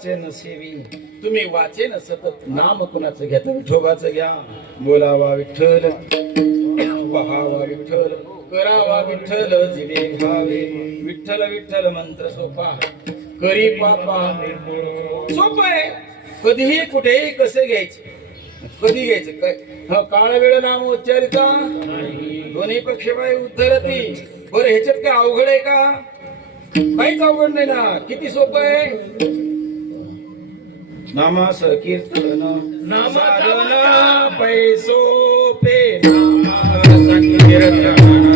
वाचन सेवी तुम्ही वाचेन सतत नाम कुणाचं घेता विठोबाचं घ्या बोलावा विठ्ठल पहावा विठ्ठल करावा विठ्ठल जिवे भावे विठ्ठल विठ्ठल मंत्र सोपा करी पापा सोपं आहे कधीही कुठेही कसे घ्यायचे कधी घ्यायचं काय काळ वेळ नाम उच्चारिता दोन्ही पक्षपाय उद्धरती बरं ह्याच्यात काय अवघड आहे का काहीच अवघड नाही ना किती सोपं आहे नामास कीर्तन साधन पैसोपे नामास कीर्तन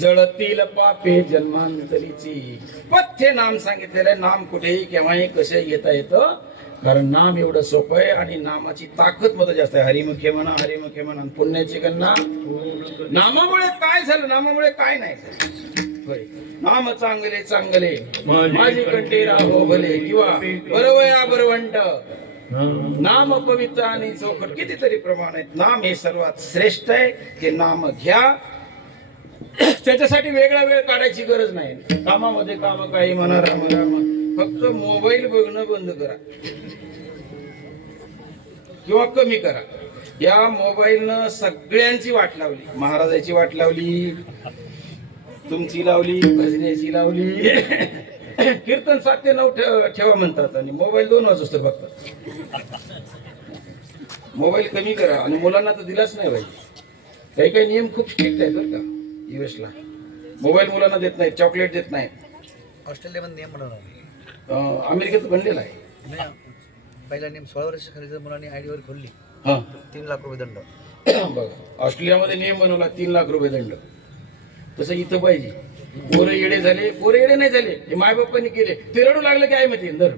जळतील पापे जन्मांतरीची पथ्य नाम सांगितलेलं नाम कुठेही केव्हाही कसे घेता येतं कारण नाम एवढं सोपं आहे आणि नामाची ताकद मध्ये जास्त आहे हरिमुखे म्हणा पुण्याची गणना नामामुळे काय झालं नामामुळे काय नाही झालं होय नाम चांगले चांगले माझी कंठी राहो भले किंवा बरवया बरवंट नाम पवित्र आणि चौकट कितीतरी प्रमाण आहेत नाम हे सर्वात श्रेष्ठ आहे ते नाम घ्या त्याच्यासाठी वेगळा वेळ काढायची गरज नाही कामामध्ये काम काही म्हणा राम फक्त मोबाईल बघणं बंद करा किंवा कमी करा या मोबाईलनं सगळ्यांची वाट लावली महाराजाची वाट लावली तुमची लावली भजनेची लावली कीर्तन 7 ते 9 ठेवा म्हणतात आणि मोबाईल 2 वाजता बघतात मोबाईल कमी करा आणि मुलांना तर दिलाच नाही पाहिजे काही काही नियम खूप स्ट्रिक्ट आहेत बरं का US ला मोबाईल मुलांना देत नाहीत चॉकलेट देत नाहीत ऑस्ट्रेलियामध्ये नियम बनवला अमेरिकेत बनलेला आहे पहिला नियम 16 वर्ष खाली जर मुलांनी आयडी वर खोलली हा 3 लाख रुपये दंड बघा ऑस्ट्रेलियामध्ये नियम बनवला 3 लाख रुपये दंड तसं इथं पाहिजे पोरं येडे झाले पोरं येडे नाही झाले हे मायबापांनी केले ते रडू लागलं की आहे माहिती दर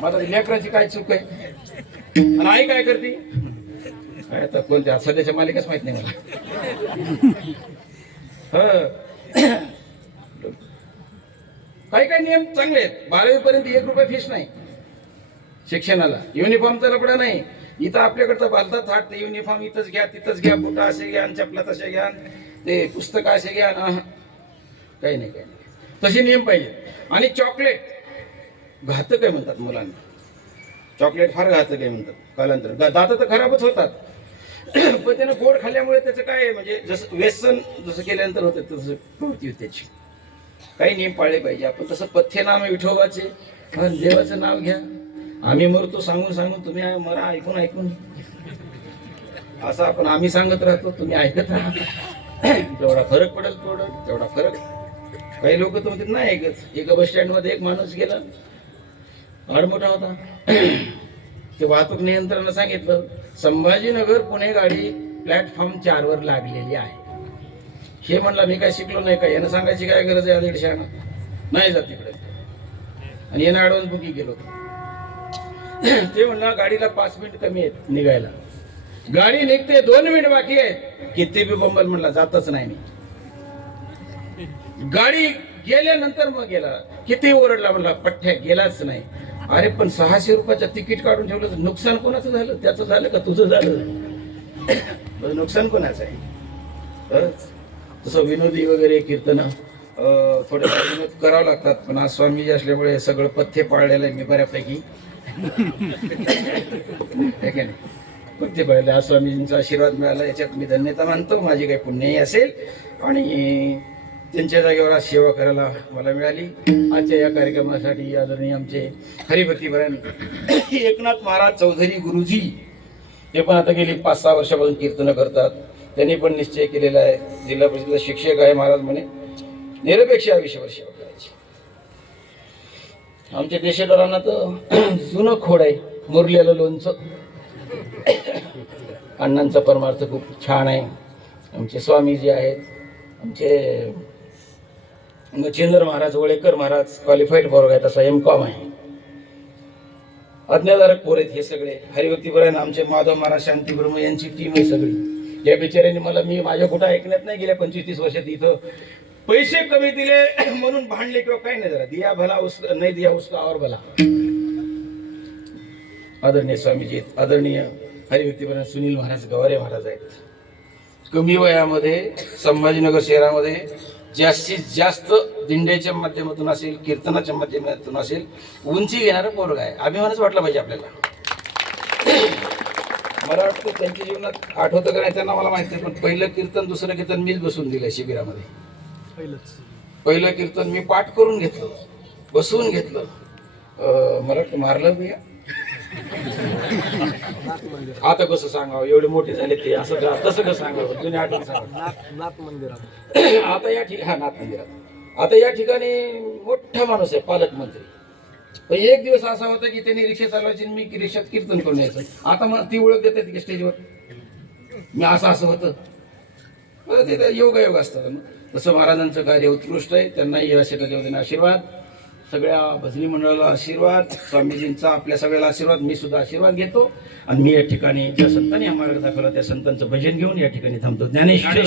माझा लेकराची काय चूक आहे आणि आई काय करते काय आता कोणत्या सध्याच्या मालिकाच माहित नाही मला काही काही नियम चांगले आहेत 12वी पर्यंत 1 रुपये फीस नाही शिक्षणाला युनिफॉर्मचा लपडा नाही इथं आपल्याकडचं भारतात थाट ते युनिफॉर्म इथंच घ्या तिथंच घ्या बुटा असे घ्या चपला तसे घ्या ते पुस्तक असे घ्या ना काही नाही तसे नियम पाहिजे आणि चॉकलेट घातक आहे म्हणतात मुलांना चॉकलेट फार घातक आहे म्हणतात कालांतर दात तर खराबच होतात पण त्यानं गोड खाल्ल्यामुळे त्याचं काय आहे म्हणजे जसं व्यसन जसं केल्यानंतर होतं तसं प्रवृत्ती होती त्याची काही नियम पाळले पाहिजे आपण तसं पथ्य नाम विठोबाचे देवाचं नाव घ्या आम्ही मरतो सांगून सांगून तुम्ही मरा ऐकून ऐकून असं आपण आम्ही सांगत राहतो तुम्ही ऐकत राहा जेवढा फरक पडेल तेवढा फरक काही लोक तर म्हणतात नाही ऐकत एका बस स्टँड मध्ये एक माणूस गेला फार मोठा होता ते वाहतूक नियंत्रणानं सांगितलं संभाजीनगर पुणे गाडी प्लॅटफॉर्म 4 वर लागलेली आहे हे म्हणलं मी काय शिकलो नाही का यानं सांगायची काय गरज आहे 150 नाही जात तिकडे आणि यानं ऍडव्हान्स बुकिंग केलं ते म्हणलं गाडीला 5 मिनिट कमी आहेत निघायला गाडी निघते 2 मिनिट बाकी आहेत किती बी बंबल म्हणला जातच नाही मी गाडी गेल्यानंतर मग गेला किती ओरडला म्हणला पठ्ठ्या गेलाच नाही अरे पण 600 रुपयाचं तिकीट काढून ठेवलं तर नुकसान कोणाचं झालं त्याचं झालं का तुझं झालं नुकसान कोणाचं आहे तसं विनोदी वगैरे कीर्तन थोडे विनोद करावं लागतात पण आज स्वामीजी असल्यामुळे सगळं पथ्य पाळलेलं आहे मी बऱ्यापैकी नाही पथ्य पाळले आज स्वामीजींचा आशीर्वाद मिळाला याच्यात मी धन्यता मानतो माझी काही पुण्यही असेल आणि त्यांच्या जागेवर आज सेवा करायला मला मिळाली. आजच्या या कार्यक्रमासाठी आदरणीय आमचे हरिभक्तीपरायण एकनाथ महाराज चौधरी गुरुजी, ते पण आता गेली 5-6 वर्षापासून कीर्तनं करतात. त्यांनी पण निश्चय केलेला आहे, जिल्हा परिषदेचा शिक्षक आहे महाराज म्हणे, निरपेक्ष आयुष्यभर सेवा करायची. आमच्या देशेदारांना तर जुनं खोड आहे, मुरलेलं लोणचं. अण्णांचा परमार्थ खूप छान आहे. आमचे स्वामी जे आहेत, आमचे मच्छिंद्र महाराज, वळेकर महाराज क्वालिफाईड पोरग आहे, तसा M.Com आहे. अज्ञाधारक पोर आहेत हे सगळे. हरिभक्तीपरायण आमचे माधव महाराज, शांती ब्रह्म यांची टीम आहे सगळी. या बिचाऱ्यांनी मला, मी माझ्या कुठं ऐकण्यात नाही गेल्या 25-30 वर्षात, इथं पैसे कमी दिले म्हणून भांडले किंवा काही नाही. जरा दिया भला उसका नाही दिया उसका और भला. आदरणीय स्वामीजी, आदरणीय हरिभक्तीपरायण सुनील महाराज गवारे महाराज आहेत. कमी वयामध्ये संभाजीनगर शहरामध्ये जास्तीत जास्त दिंड्याच्या माध्यमातून असेल, कीर्तनाच्या माध्यमातून असेल, उंची घेणारं पोरग आहे. अभिमानच वाटला पाहिजे आपल्याला. मला वाटतं त्यांच्या जीवनात आठवतं का नाही त्यांना मला माहिती आहे, पण पहिलं कीर्तन दुसरं कीर्तन मीच बसून दिलं शिबिरामध्ये. पहिलं कीर्तन मी पाठ करून घेतलं, बसवून घेतलं. मला वाटतं मारलं मी. आता कसं सांगावं, एवढे मोठे झाले ते, असं तसं कसं सांगावं, जुने आठवण सांगावं. नाथ मंदिरात आता या ठिकाणी मोठा माणूस आहे, पालकमंत्री. पण एक दिवस असा होता की त्यांनी रिक्षा चालवायची, मी रिक्षात कीर्तन करून यायचं. आता मला ती ओळख देतात की स्टेजवर मी असं होतं. ते योगायोग असतात. तसं महाराजांचं कार्य उत्कृष्ट आहे. त्यांनाही अशा देवतेने आशीर्वाद, सगळ्या भजनी मंडळाला आशीर्वाद, स्वामीजींचा आपल्या सगळ्याला आशीर्वाद. मी सुद्धा आशीर्वाद घेतो. आणि मी या ठिकाणी ज्या संतांनी हा मार्ग दाखवला त्या संतांचं भजन घेऊन या ठिकाणी थांबतो. ज्ञानेश्वर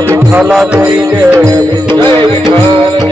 विठ्ठला जय जय विठ्ठल.